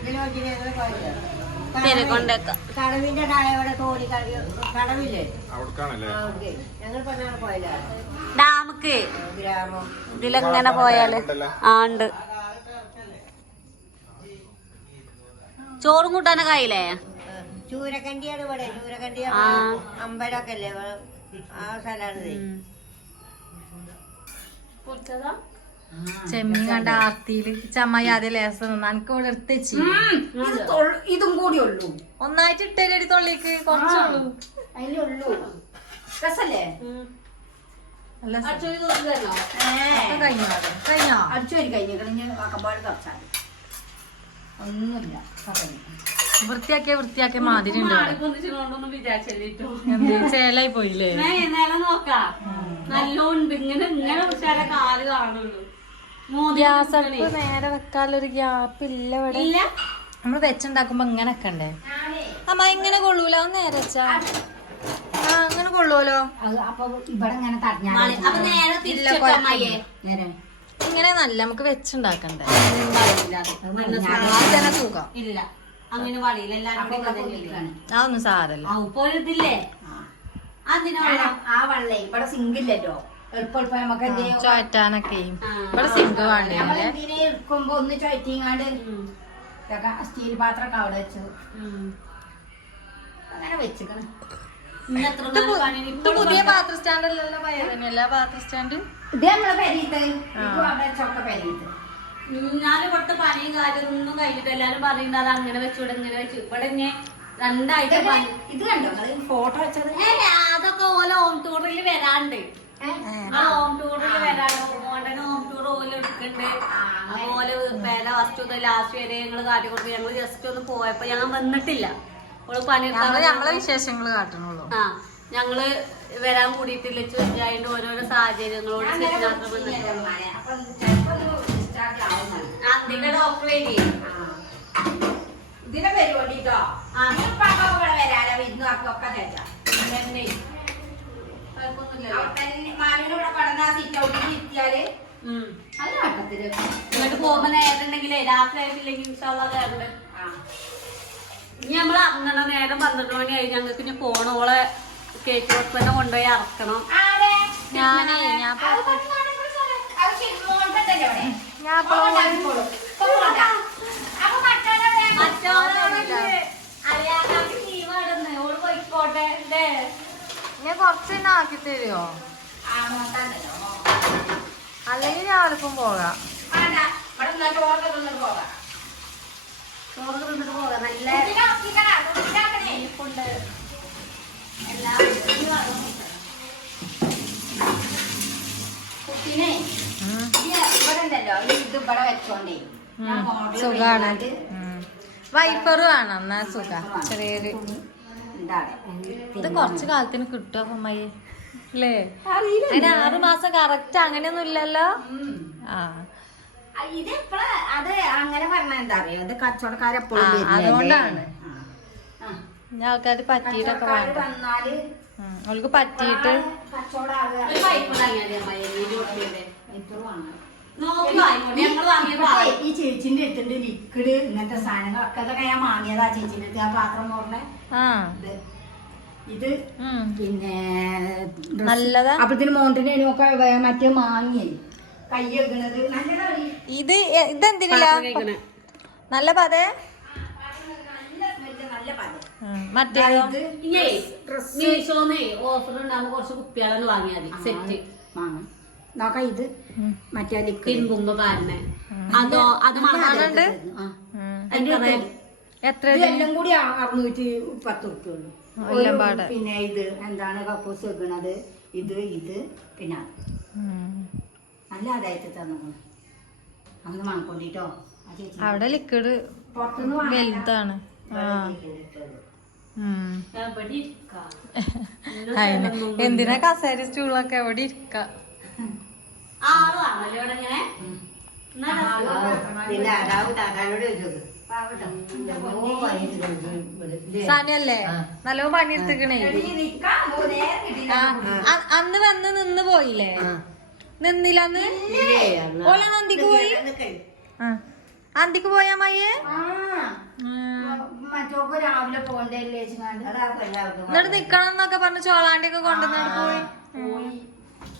ഇതിലോട്ട് ഞങ്ങൾ പോയത് ശരി കൊണ്ടേക്കാം കടവിന്റെ താഴെ തോണി കടവില്ലേ അവിടേക്കാണല്ലേ ഓക്കെ ഞങ്ങൾ പറഞ്ഞാൽ പോയതാണ് ഡാമുക്ക് ഗ്രാമം ഇതിലെങ്ങനെ പോയാല് ആ ഉണ്ട് ചോറും കൂട്ടാനൊക്കെ ആയില്ലേ ചൂരക്കണ്ടിയാണ് ഇവിടെ. ചൂരക്കണ്ടി അമ്പലമൊക്കെ അല്ലേ ആ സ്ഥലമാണ്. ചെമ്മീൻ കണ്ട ആർത്തിയില് ചമ്മായി ആദ്യം ലേസം നിന്ന് എനിക്ക് ഇവിടെ എടുത്തേച്ചി ഇതും കൂടി ഉള്ളൂ. ഒന്നായിട്ട് ഇട്ടേരടി തൊള്ളിക്ക് കുറച്ചുള്ളൂ. അതിനുള്ളൂ. രസല്ലേ? നല്ല കഴിഞ്ഞോ കഴിഞ്ഞോ അടിച്ചോരി കഴിഞ്ഞ അക്കമ്പാട് തറച്ചാൽ ഒന്നുമില്ല. വൃത്തിയാക്കിയ മാതിരി ഉണ്ട്. ചേലായി പോയില്ലേ? നല്ലോണ്ട് ഇങ്ങനെ ഇങ്ങനെ കാല് കാണുള്ളൂ. ഗ്യാസടുപ്പ് നേരെ വെക്കാനുള്ളൊരു ഗ്യാപ്പ് ഇല്ല ഇവിടെ. നമ്മള് വെച്ചുണ്ടാക്കുമ്പോ ഇങ്ങനെ വെക്കണ്ടേ? അമ്മ ഇങ്ങനെ കൊള്ളൂല, നേരെ വെച്ചാ അങ്ങനെ കൊള്ളൂലോ. അപ്പൊ ഇവിടെ ഇങ്ങനെ തടഞ്ഞാൽ നേരെ ഇങ്ങനെ നല്ല നമുക്ക് വെച്ചുണ്ടാക്കണ്ടേ? സുഖം ഇല്ല അങ്ങനെ വഴിയില്ല. എല്ലാരും അതൊന്നും സാരല്ല. ഇതില്ലേ ആ വെള്ളേ ഇവിടെ സിങ്കില്ലല്ലോ. എളുപ്പം നമുക്ക് ചോറ്റാനൊക്കെ ഇവിടെ സിങ്ക് വേണ്ടേ? എന്തിനെ എടുക്കുമ്പോ ഒന്ന് ചോറ്റിങ്ങാണ്ട് സ്റ്റീൽ പാത്രമൊക്കെ അവിടെ വെച്ചു അങ്ങനെ വെച്ചിക്കണ്. ഇത് പുതിയ പാത്ര സ്റ്റാൻഡ് അല്ലല്ലോ, പഴയ തന്നെയല്ല പാത്ര സ്റ്റാൻഡ്. ഇത് നമ്മളെ പെരീത്ത് അവിടെ ചൊക്ക പെരീത്ത്. ഞാൻ ഇവിടുത്തെ പണിയും കാര്യമൊന്നും കഴിഞ്ഞിട്ട് എല്ലാരും പറയുന്നത് അത് അങ്ങനെ വെച്ചൂടെ ഇങ്ങനെ വെച്ചു. ഇവിടെ രണ്ടായിട്ട് ഇത് കണ്ടോ ഫോട്ടോ വെച്ചത്? അതൊക്കെ ഓല ഹോം ടൂറിൽ വരാണ്ട്. ആ ഹോം ടൂറിൽ വരാണ്ട് മോണ്ടന് ഹോം ടൂർ ഓല എടുക്കണ്ട്. അപ്പൊ ഓല വില ഫസ്റ്റ് മുതൽ ലാസ്റ്റ് വരെ ഞങ്ങള് കാട്ടി കൊടുത്ത് ഞങ്ങള് ജസ്റ്റ് ഒന്ന് പോയപ്പോ ഞങ്ങൾ വന്നിട്ടില്ല. ഓള് പണിയെടുക്കാൻ നമ്മളെ വിശേഷങ്ങള് കാട്ടണുള്ളൂ. ആ ഞങ്ങള് വരാൻ കൂടിയിട്ടില്ല. അതിന്റെ ഓരോരോ സാഹചര്യങ്ങളോട് അന്തിന്റെ ഡോക്ടർ ഇതിനെ പരിപാടിട്ടോ വരാലോ വിരുന്നൊക്കെ മാലിനൂടെ കടന്ന സിറ്റ് ഔട്ടിൽ ഇരുത്തിയാല് നല്ല ഘട്ടത്തില് ഇങ്ങോട്ട് പോകുമ്പോ നേരണ്ടെങ്കിലേ രാത്രി ആയിട്ടില്ലെങ്കിൽ ഇൻഷാല്ലാ കയറണ്ട്. ഇനി നമ്മള് അങ്ങനെ നേരം 12 മണിയായി. ഞങ്ങൾക്ക് ഇനി പോണോളെ കേക്ക് ഹോസ്പിറ്റലിനെ കൊണ്ടുപോയി ഇറക്കണം. പോയിക്കോട്ടെ ഞാൻ കുറച്ചെന്നെ ആക്കി തരുമോ? അല്ലെങ്കിൽ ഞാനിപ്പം പോകാം. ചോറ് തിന്നിട്ട് പോകാം. നല്ല കുട്ടീനെ ഇവിടെ ഉണ്ടല്ലോ ഇത് ഇവിടെ വെച്ചോണ്ടേ സുഖാണ്. വൈപ്പർ വേണം എന്നാ സുഖ. ചെറിയൊരു ഇത് കൊറച്ചു കാലത്തിന് കിട്ടും അപ്പൊ അമ്മയെ അല്ലേ? അതിന് 6 മാസം കറക്റ്റ് അങ്ങനെയൊന്നും ഇല്ലല്ലോ. ആ ഇത് എപ്പഴാ അത് അങ്ങനെ പറഞ്ഞ എന്താ അറിയോ? ഇത് കച്ചവടക്കാരെപ്പോഴും അതുകൊണ്ടാണ് ആൾക്കാർ പറ്റിയിട്ടൊക്കെ വേണ്ട. വന്നാല് അവൾക്ക് പറ്റിയിട്ട് ഈ ചേച്ചിന്റെ അടുത്തുണ്ട് ലിക്വിഡ് ഇങ്ങനത്തെ സാധനങ്ങളൊക്കെ അതൊക്കെ ഞാൻ വാങ്ങിയതാ ചേച്ചിന്റെ അടുത്ത്. ആ പാത്രം പറഞ്ഞ ഇത് പിന്നെ നല്ലതാ. അപ്പത്തിന് മോണ്ടിന് ഒക്കെ മറ്റേ വാങ്ങിയേ കൈ വെക്കണത് നല്ലതാണ്. ഇത് ഇതെന്തിനാ നല്ല പതേ? മറ്റേതോ മീഷോന്നേ ഓഫർ ഉണ്ടാകുമ്പോ കുറച്ച് കുപ്പികളാണ് വാങ്ങിയാൽ സെറ്റ് നോക്കാം. ഇത് മറ്റേ ലിക്വിഡ് തിരുമ്പുമ്പോ കാരണേ അതോ അത് മണമുണ്ട്. എത്ര എല്ലാം കൂടി 610 ഉറുപ്പിയുള്ളൂ. പിന്നെ ഇത് എന്താണ് കക്കൂസ് വെക്കണത് ഇത് പിന്നെ നല്ല ആദായത്തിൽ തന്നു അന്ന് മണക്കൊണ്ടിട്ടോ. അവിടെ ലിക്വിഡ് വലുതാണ്. എന്തിനാ കസേര സ്റ്റൂളൊക്കെ എവിടെ ഇരിക്ക? സാനല്ലേ നല്ലോ പണിയെടുത്തിക്കണേ. അന്ന് വന്ന് നിന്ന് പോയില്ലേ? നിന്നില്ല അന്ന് ഓല അന്തിക്ക് പോയി. അന്തിക്ക് പോയാ മയ്യേ മറ്റോക്ക് രാവിലെ പോണ്ടല്ലേ എന്നിട്ട് നിക്കണം എന്നൊക്കെ പറഞ്ഞ് ചോളാണ്ടി ഒക്കെ കൊണ്ടുവന്നിട്ട് പോയി.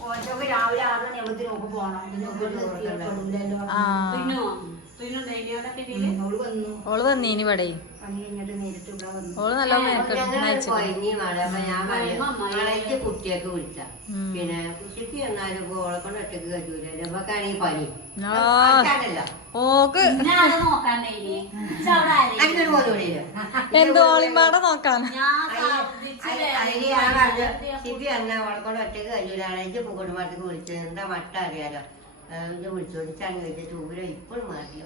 ഓരോക്കെ രാവിലെ 6 മണി നോക്ക് പോണം. ഓള് വന്നീനി ഇവിടെ. പണി കഴിഞ്ഞിട്ട് നേരിട്ട് ഇവിടെ വന്നു. ഓള് നല്ല കൊയങ്ങി മാറി. അപ്പൊ ഞാൻ പറഞ്ഞു കുട്ടിയൊക്കെ വിളിച്ച പിന്നെ കുട്ടിക്ക് എന്നാലും ഓളെ കൊണ്ട് ഒറ്റക്ക് കഴിയൂല. നമുക്കാണെങ്കിൽ പനി ഓക്ക് അങ്ങനെ പോലും എന്തോ ഓളിമ്പാടെ നോക്കാൻ അതിന് ഞാൻ പറഞ്ഞു ഷിപ്പി എന്നാ ഓളെ കൊണ്ട് ഒറ്റക്ക് കഴിയൂല. എനിക്ക് കുടുംബത്തേക്ക് വിളിച്ചത് എന്താ മട്ട അറിയാലോ വിളിച്ചോണ്ട് ചങ്ങ വെച്ച ചൂര ഇപ്പോഴും മാറില്ല.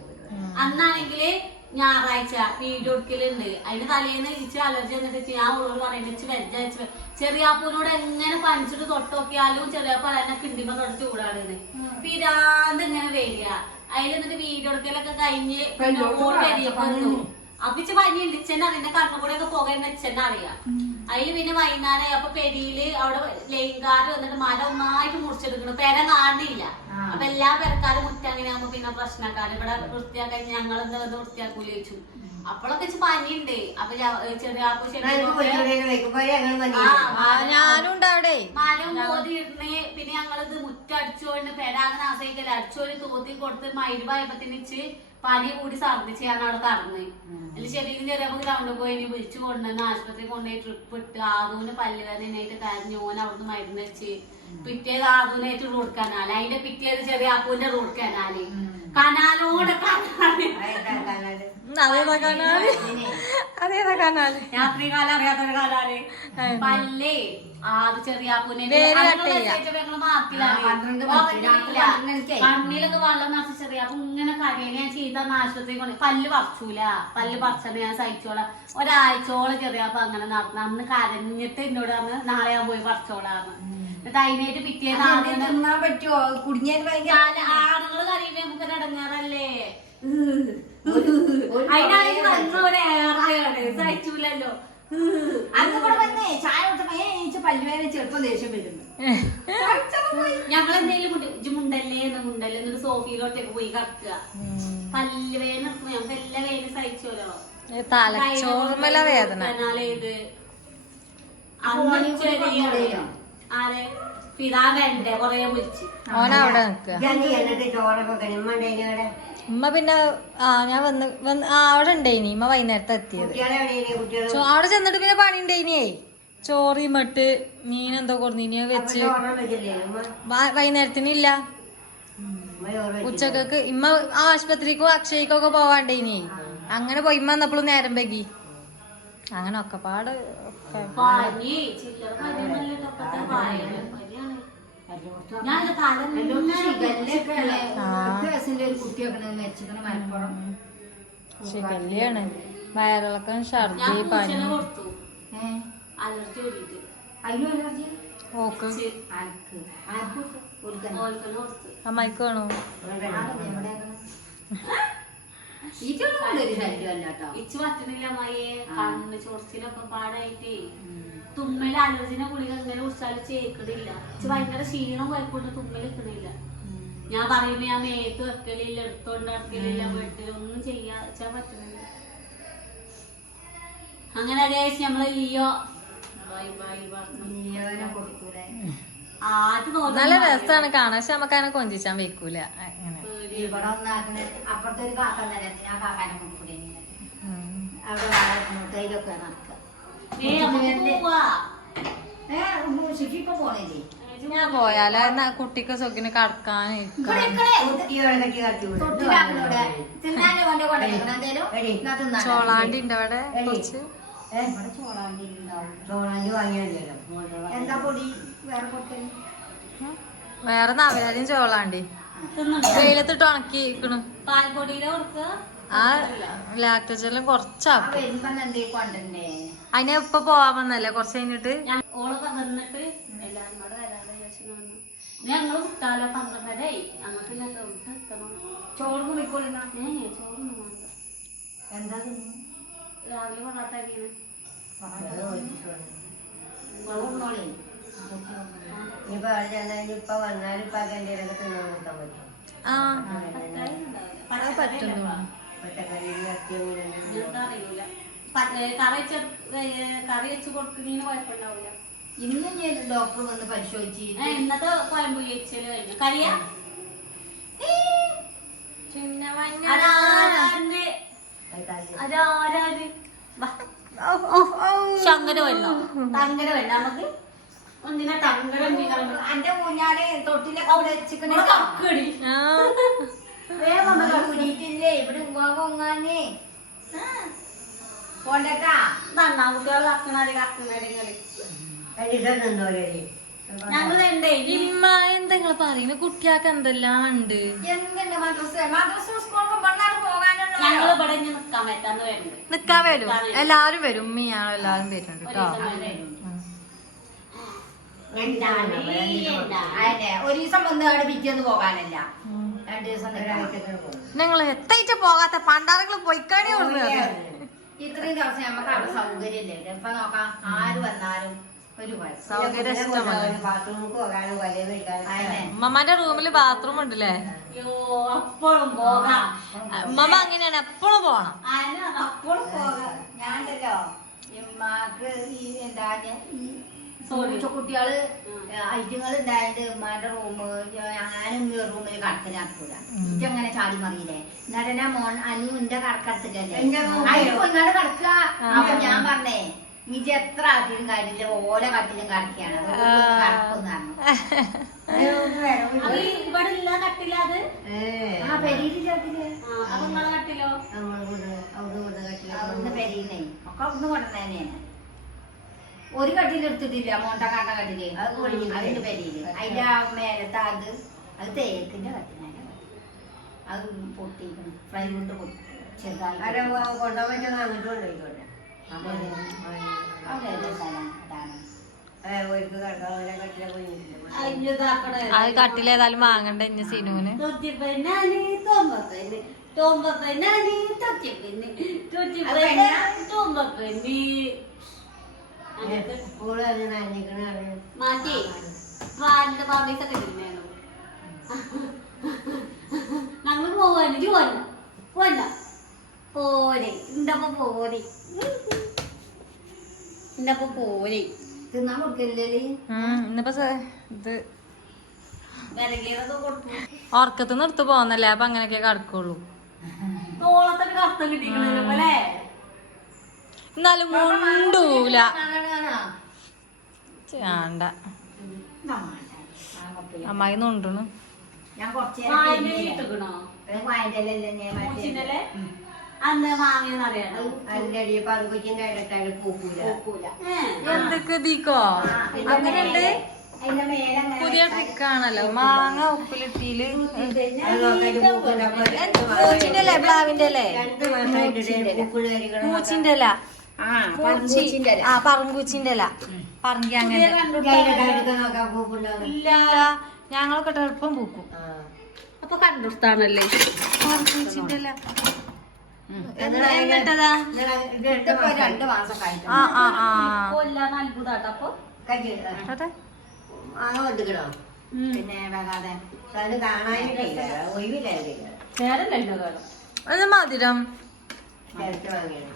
അന്നാണെങ്കില് ഞായറാഴ്ച വീഡിയോ എടുക്കലുണ്ട്. അതിന് തലേന്ന് ഇച്ച് അലർജി എന്നിട്ട് ഞാൻ ഓളോട് പറയുന്നത് ചെറിയാപ്പൂനോട് എങ്ങനെ പനിച്ചിട്ട് തൊട്ടോക്കിയാലും ചെറിയാപ്പ എന്നെ കിണ്ടിമ തൊട്ട് ചൂടാണ് പിരാന്ത് ഇങ്ങനെ വരിക. അതിൽ എന്നിട്ട് വീഡിയോ എടുക്കലൊക്കെ കഴിഞ്ഞ് വന്നു. അപ്പൊ ഇച്ച് പനിയുണ്ട്. ഇച്ചെന്നെ അതിന്റെ കണ്ണുകൂടെ ഒക്കെ പോകാൻ ഇച്ചെന്നെ അറിയാം. അതില് പിന്നെ വൈകുന്നേരം അപ്പൊ പെരിയില് അവിടെ ലൈൻകാർ വന്നിട്ട് മല ഒന്നായിട്ട് മുറിച്ചെടുക്കണം. പെര കാണില്ല. അപ്പൊ എല്ലാ പെരക്കാരും മുറ്റങ്ങനെ ആകുമ്പോ പിന്നെ പ്രശ്നക്കാരും ഇവിടെ വൃത്തിയാക്കാൻ ഞങ്ങൾ എന്താ വൃത്തിയാക്കൂല ചോദിച്ചു. അപ്പോഴൊക്കെ പനിയുണ്ട്. അപ്പൊ ഞാനും മരം മോതിയിരുന്ന് പിന്നെ ഞങ്ങളിത് മുറ്റടിച്ചോണ്ട് പെരാങ്ങനെ ആശ്രയിക്കല അടിച്ചോല് തോത്തി കൊടുത്ത് മരുവായപ്പത്തിനിച്ച് പനി കൂടി ഛർദ്ദിച്ച് ഞാൻ അവിടെ കറന്ന്. അതിൽ ശരിക്കും ചെറിയപ്പോ ഗ്രൗണ്ടിൽ പോയി ഇനി വിളിച്ചു കൊണ്ടുവന്ന് ആശുപത്രി കൊണ്ടുപോയി ട്രിപ്പ് ഇട്ട് ആദൂന് പല്ലുവേദനയായിട്ട് കരഞ്ഞ് ഓൻ അവിടുന്ന് മരുന്ന് വെച്ച് പിറ്റേത് ആദൂനായിട്ട് റോഡ് കനാല്. അതിന്റെ പിറ്റേത് ചെറിയ അപ്പൂന്റെ റോഡ് കനാല്. കനാലോട് അതേതാ കനാല് രാത്രികാലം അറിയാത്തൊരു കനാല് പല്ലേ ആദ്യ ചെറിയ കണ്ണിലൊക്കെ വെള്ളം നിറച്ച് ചെറിയ അപ്പൊ ഇങ്ങനെ കരയില് ഞാൻ ചെയ്ത ആശുപത്രി കൊണ്ട് പല്ല് പറിച്ചൂല. പല്ല് പറിച്ചത് ഞാൻ സഹിച്ചോളാം. ഒരാഴ്ചയോളം ചെറിയപ്പോ അങ്ങനെ നടന്നു. അന്ന് കരഞ്ഞിട്ട് എന്നോട് അന്ന് നാളെ ഞാൻ പോയി പറിച്ചോളാന്ന്. എന്നിട്ട് അതിനായിട്ട് പിറ്റേന്ന് പറ്റുമോ കുടുങ്ങിയാൽ ആണുങ്ങള് കരയുമ്പോ നമുക്ക് ഇടങ്ങാറല്ലേ. അതിനായിട്ട് നന്നോടെ ഏറായാണ് സഹിച്ചൂലല്ലോ. അന്നിവിടെ വന്നേ ചായ കൊടുത്ത പല്ലുവേദന ചെറുപ്പം ദേഷ്യം വരുന്നു. ഞങ്ങളെന്തെങ്കിലും മുണ്ടല്ലേ എന്നിട്ട് സോഫയിലോട്ടേക്ക് പോയി കക്കുക. പല്ലുവേദന ഞങ്ങൾക്ക് എല്ലാ വേദന സഹിച്ചോലോ. തലച്ചോർമല വേദന ആരെ പിതാവെന്റെ കൊറേ വിളിച്ച് ഓനവിടെ നിക്ക. ഉമ്മ പിന്നെ ഞാൻ വന്ന് അവിടെ ഉണ്ടായിനി. ഉമ്മ വൈകുന്നേരത്തെ എത്തിയത്. അവിടെ ചെന്നിട്ട് പിന്നെ പണി ഉണ്ടായിനിയേ. ചോറി മട്ട് മീൻ എന്തോ കൊടുന്നീനി വെച്ച് വൈകുന്നേരത്തിനില്ല. ഉച്ചക്കൊക്കെ ഇമ്മ ആശുപത്രിക്കും അക്ഷയ്ക്കൊക്കെ പോവാണ്ടേനി. അങ്ങനെ പോയി ഇമ്മ വന്നപ്പോഴും നേരം വൈകി. അങ്ങനെ ഒക്കെ പാട് ശിഖല്യാണ്. വയറിളക്കം, ഛർദി, പനി. ഓക്ക് അമ്മയ്ക്ക് വേണോ? ഇച്ച് പറ്റുന്നില്ല അമ്മയെ. കണ്ണ് ചൊറിച്ചിലൊക്കെ പാടായിട്ടേ തുമ്മൽ അലർജിനെ ഗുളിക ഇങ്ങനെ കുടിച്ചാലും ചേക്കണില്ല. ഇച്ച് ഭയങ്കര ക്ഷീണം കുഴപ്പമുണ്ട്. തുമ്മൽ വെക്കണില്ല. ഞാൻ പറയുമ്പോ ഞാൻ മേത്ത് വെക്കലില്ല, എടുത്തോണ്ട് നടക്കലില്ല, വീട്ടിലൊന്നും ചെയ്യാൻ പറ്റുന്നില്ല. അങ്ങനെ അത്യാവശ്യം നമ്മള് ലിയോ നല്ല രസമാണ് കാണാൻ. പക്ഷെ നമുക്ക് അങ്ങനെ കൊഞ്ചിച്ചാൻ വെക്കൂല. അങ്ങനെ അപ്പുറത്തെ ഒരു കാക്ക ആ കാക്കാനെ കൊണ്ടുകൂടെ അവിടെ തൈലൊക്കെ നടക്കുക. ഷിഫിപ്പൊ പോണില്ലേ? ഞാൻ പോയാലോ എന്നാ കുട്ടിക്ക് സുഖിന് കടക്കാൻ ചോളാണ്ടി ഉണ്ട് അവിടെ കുറച്ച്. എന്താ പൊടി വേറെ കൊടുക്കല്? വേറെ നവലാരിയും ചോളാണ്ടി വെയിലത്തിട്ട് ഉണക്കിക്കണു. പാൽപ്പൊടിയിലെ കൊടുക്കുക. ആ ലാക്ടോജെല്ലാം കുറച്ചാക്കും. കൊണ്ടേ അതിനെ ഇപ്പൊ പോവാൻ വന്നല്ലേ കുറച്ച് കഴിഞ്ഞിട്ട്. ഓളൊക്കെ വന്നിട്ട് എല്ലാരും കൂടെ വരാതെ ഞങ്ങള് വിട്ടാലോ 12:30 ഞങ്ങൾക്ക് എത്തണം. ചോറ് കുടിക്കൊള്ളുന്ന ചോറൊന്നും വേണ്ട. എന്താ രാവിലെ പൊറാട്ടരിയാണ്. ഇനിയിപ്പോ അവിടെ ചെന്നാൽ ഇനിയിപ്പൊ വന്നാലും ഇപ്പൊ എന്തെങ്കിലുമൊക്കെ തിന്നാൻ കൊടുക്കാൻ പറ്റും. പറ്റുന്നു. അറിയില്ല കറി വെച്ച് കൊടുക്കുന്നതിന് കുഴപ്പമുണ്ടാവില്ല. ഇന്ന് ഞാൻ ഡോക്ടർ വന്ന് പരിശോധിച്ച് ഇന്നത്തെ കോയമ്പുള്ളി വെച്ചല് കഴിഞ്ഞു. കരിയാ അതാരാ ശങ്കര വരണോ തങ്കര വരണ നമുക്ക് ഒന്നിനെ തങ്കര അന്റെ ഊഞ്ഞാല് തൊട്ടിലൊക്കെ അവിടെ വെച്ചിക്കണ കക്കടി കുടിയിട്ടില്ലേ ഇവിടെ ഉങ്ങാനെ പോണ്ടേട്ടാ നന്നാകുട്ടികൾ കക്കണാടി കക്കണടിങ്ങള് ഞങ്ങള് വേണ്ടേ ഇമ്മ എന്താ നിങ്ങള് പറയുന്നത്? കുട്ടിയാക്ക് എന്തെല്ലാം ഉണ്ട്. എന്തുണ്ട് മദ്രസ സ്കൂളിൽ പെണ്ണാണ് പോകാനുള്ള ഞങ്ങള് ഇവിടെ ഇനി നിക്കാൻ പറ്റാന്ന് വരുന്നുണ്ട് നിക്കാൻ വരും, എല്ലാരും വരും. ഉമ്മ ഞങ്ങൾ എല്ലാരും വരുന്നുണ്ട് കേട്ടോ. അതെ ഒരു ദിവസം വന്ന് അവിടെ പിറ്റേന്ന് പോകാനല്ല 2 ദിവസം നിങ്ങൾ എത്തായിട്ട് പോകാത്ത പണ്ടാറങ്ങൾ പൊയ്ക്കാണേ ഉള്ളു. ഇത്രയും ദിവസം നമുക്ക് അവിടെ സൗകര്യമില്ലേ? ഇപ്പൊ നോക്കാം ആര് വന്നാലും ഒരു സൗകര്യം ഇഷ്ടമാണ്. ബാത്റൂമിൽ പോകാനും വലയ കഴിക്കാനും ഉമ്മമാന്റെ റൂമില് ബാത്റൂം ഉണ്ടല്ലേ? അയ്യോ അപ്പോഴും പോകാം ഉമ്മ അങ്ങനെയാണ്, എപ്പോഴും പോണം. അപ്പോൾ പോകാം. ഞാനുണ്ടല്ലോ ഇമ്മാക്ക് ഈ എന്താ കുട്ടികള് ഐറ്റങ്ങൾ ഉണ്ടായത് ഉമ്മാന്റെ റൂം ഞാനും റൂമിൽ കടത്തിനാക്കൂല. ഇങ്ങനെ ചാടി മറിയില്ലേ? എന്നിട്ട് ഞാൻ മോൻ അനുവിന്റെ കടക്കടത്തില്ലല്ലേ ഇങ്ങോട്ട് കടക്കുക. അപ്പൊ ഞാൻ പറഞ്ഞേ ഇജ് എത്ര ആട്ടിലും കാര്യമില്ല, ഓല കട്ടിലും കടക്കുകയാണ് ഇവിടെ ഇല്ല കട്ടില്ലാത് ആ പെരീല് ചേർത്തില്ലേ? അപ്പൊ നിങ്ങളെ കട്ടിലോ അവിടുന്ന് പെരീന്നേ ഒക്കെ അവിടുന്ന് കൊണ്ടുവന്ന തന്നെയാണ്. ഒരു കട്ടിൽ എടുത്തിട്ടില്ല, മോണ്ടക്കാട്ട കട്ടില് അതിന്റെ പെരിയില്. അതിന്റെ മേലത്തെ അത് തേക്കിന്റെ കട്ടിലാണ്. അത് പൊട്ടിക്കണം, ഫ്ലൈവുഡ് പൊട്ടി ചെറുതായി. കൊണ്ടുപോകാൻ അങ്ങോട്ടും അവിടെ സ്ഥലം അതാണ്. അത് കട്ടിലേതായാലും വാങ്ങണ്ട ഇനി സിനുവിന്. മാറ്റി വാലിന്റെ പാർട്ടീസൊക്കെ ഇടുന്നേനു ഞങ്ങള് പോവാന് പോന്ന പോന്ന പോരെ ഇണ്ടപ്പോ പോരെ ഇണ്ടപ്പോ പോരെ തിന്നാൻ കൊടുക്കില്ലേ? ഇന്നിപ്പോ ഇത് വിലകേറൊക്കെ കൊടുത്തു ഉറക്കത്ത് നിർത്ത് പോന്നല്ലേ, അപ്പൊ അങ്ങനെയൊക്കെ കടക്കുള്ളൂ. തോളത്തൊക്കെ കറുത്തം കിട്ടിക്കണല്ലോ അല്ലേ? എന്നാലും മുണ്ടൂല. വേണ്ട അമ്മായി നുണ്ടണു. ഞാൻ കുറച്ച് ഇട്ടുക്കണോ വായന്റെ അന്ന് വാങ്ങിയെന്നറിയാലോ അതിന്റെ അടിയെ പങ്കുച്ചിന്റെ ഇടത്താല് പൂക്കൂല. എന്തൊക്കെ ദീക്കോ അങ്ങനെയുണ്ട്. അതിന്റെ മേലെ പുതിയ ട്രിക്കാണല്ലോ. മാങ്ങ ഉപ്പിലിട്ടീല് പൂച്ചിന്റെ അല്ലേ, പ്ലാവിന്റെ അല്ലേ, 2 മാസമായിട്ട് പൂക്കുള്ള കരികൾ പൂച്ചിന്റെ അല്ല, ആ പറങ്കൂച്ചിന്റെ അല്ല, പറങ്കി അങ്ങനെ നോക്കാൻ പൂക്കുണ്ടാവും. ഇല്ല. ഞങ്ങളൊക്കെ എളുപ്പം പൂക്കും. അപ്പൊ കണ്ടെടുത്താണല്ലേ പറങ്കൂച്ചിന്റെ അല്ല. എന്നിട്ടതാ 2 മാസം കഴിഞ്ഞു. ആ ആ ആ കൊല്ലാൻ അത്ഭുതാട്ടോ. അപ്പൊ കൊടുക്കണോ? പിന്നെ വേഗാതെ അത് കാണാനില്ല, ഒഴിവില്ല. നേരല്ലോ വേണം അത് മധുരം. ചേർത്ത് വാങ്ങിയാണ്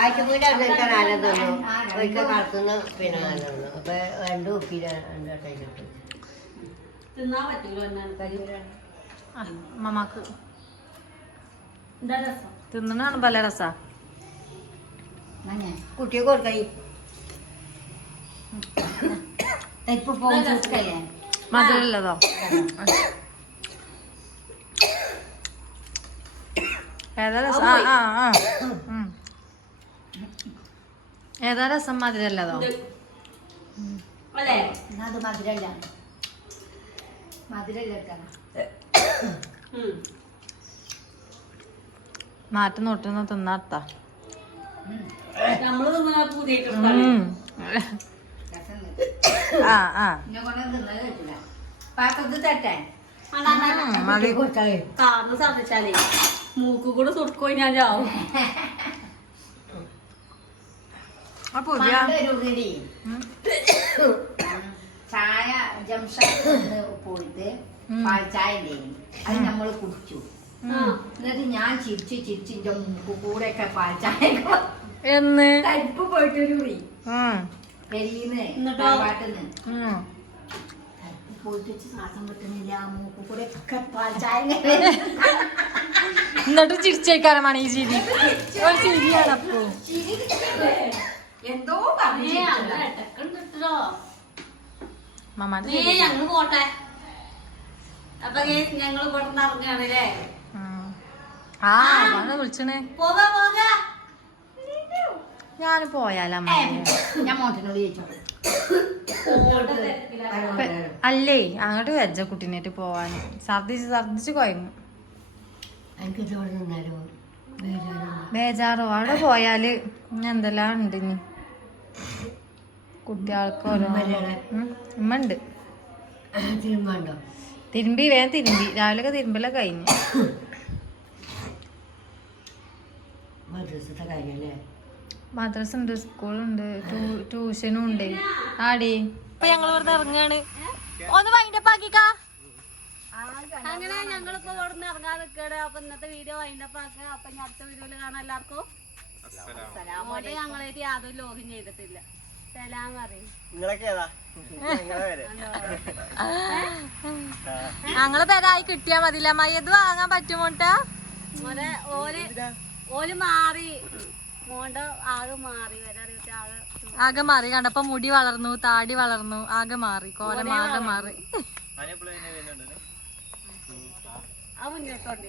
ആഴ്ചക്കൂടെ അടുത്ത കാലം തന്നു. ഒരിക്കൽ കളത്തുനിന്ന് പിന്നെ കാലം തന്നു. അപ്പൊ 2 ഉപ്പില 2 കിട്ടും. തിന്നാൻ പറ്റൂലോ എന്നാണ് മമാക്ക് എന്താ രസം തിന്നണാണ് പല രസാ. കുട്ടിയെ കൊടുക്കണി ഇപ്പൊ പോകുന്നല്ലേ മധുരമുള്ളതോ? ഏതാ രസം? ആ ആ ആ ഏതാ രസം? മധുരമുള്ളതോ? അല്ലേ? അത് മധുരല്ല മധുരല്ല മാറ്റി നോട്ടുന്ന തിന്നാർത്താ. നമ്മള് തിന്നാ പുതിയ ആ ആ എന്നെ കൊണ്ട് തിന്നത് കഴിച്ചില്ല. പാത്രത്തിൽ തട്ടെ മതി. കാർന്ന് സാധിച്ചാലേ മൂക്ക് കൂടെ സുർക്കോ ഞാൻ ചാവും. ആ പുതിയ ചായ ജംഷന് പോയിട്ട് പാൽ ചായ ഉണ്ടായിരുന്നു. അത് നമ്മള് കുടിച്ചു. എന്നിട്ട് ഞാൻ ചിരിച്ചിന്റെ മൂക്ക് കൂടെ ഒക്കെ പാൽ ചായ എന്ന് തരിപ്പ് പോയിട്ടൊരു പെരീന്ന് പാട്ടിന്ന് പോയിട്ട് ശ്വാസം കിട്ടുന്നില്ല, മൂക്ക് കൂടെ ഒക്കെ പാൽച്ചായ എന്നിട്ട് ചിരിച്ചേക്കാരമാണ് ഈ ചിരി. ഒരു ചിരിയാണ് അപ്പോ. എന്തോ പറഞ്ഞു മമ്മാന്റെ ഞങ്ങള് പോട്ടെ. അപ്പൊ ഞങ്ങൾ ഇവിടെ നിന്ന് ഇറങ്ങാണല്ലേ. ആ അതാണ് വിളിച്ചണേ. പോക പോക. ഞാൻ പോയാലമ്മ ഞാൻ മോട്ടിനോട് ചോദിച്ചോളൂ. അല്ലേ അങ്ങോട്ട് വെച്ച കുട്ടീനായിട്ട് പോവാന്. ഛർദിച്ച് കൊയങ്ങും. എനിക്ക് ചോറ് നിന്നാലോ ബേജാറോ അവിടെ പോയാല് എന്തെല്ലാം ഉണ്ട് ഇനി കുട്ടികൾക്ക് ഓരോ. ഉമ്മ ഉണ്ട്. തിരുമ്പോ തിരുമ്പി വേഗം തിരുമ്പി. രാവിലെ തിരുമ്പലൊക്കെ കഴിഞ്ഞു. മദ്രസത്തെ കാര്യല്ലേ? മദ്രസ ഉണ്ട്, സ്കൂളുണ്ട്, ട്യൂഷനും ഉണ്ട്. ആടി ഇപ്പൊ ഞങ്ങൾ ഇവിടുന്ന് ഇറങ്ങാണ്. ഒന്ന് വൈൻഡപ്പ് ആക്കിക്കാ. അങ്ങനെ ഞങ്ങളിപ്പോ ഇവിടെ നിന്ന് ഇറങ്ങാൻ നിൽക്കുകയാണ്. അപ്പൊ ഇന്നത്തെ വീഡിയോ വൈൻഡപ്പ് ആക്കുക. അപ്പൊ ഞാൻ അടുത്ത വീഡിയോയില് കാണാം എല്ലാവർക്കും. അങ്ങോട്ട് ഞങ്ങളായിട്ട് യാതൊരു ലോഗിൻ ചെയ്തിട്ടില്ല. സലാം പറയും. നിങ്ങളൊക്കെ ഏതാ? നിങ്ങളെ പേര് ഞങ്ങള് പേരായി കിട്ടിയാ മതില്ല. മയ്യത് വാങ്ങാൻ പറ്റുമോട്ടാ? മോനെ ഓല് മാറി. മോണ്ട ആകെ മാറി വരാറിയിട്ട് ആകെ മാറി. കണ്ടപ്പോ മുടി വളർന്നു, താടി വളർന്നു, ആകെ മാറി. കോലം ആകെ മാറി. അതിനെപ്പോഴും വരുന്നുണ്ട്. ആ മുന്നോട്ടുണ്ട്.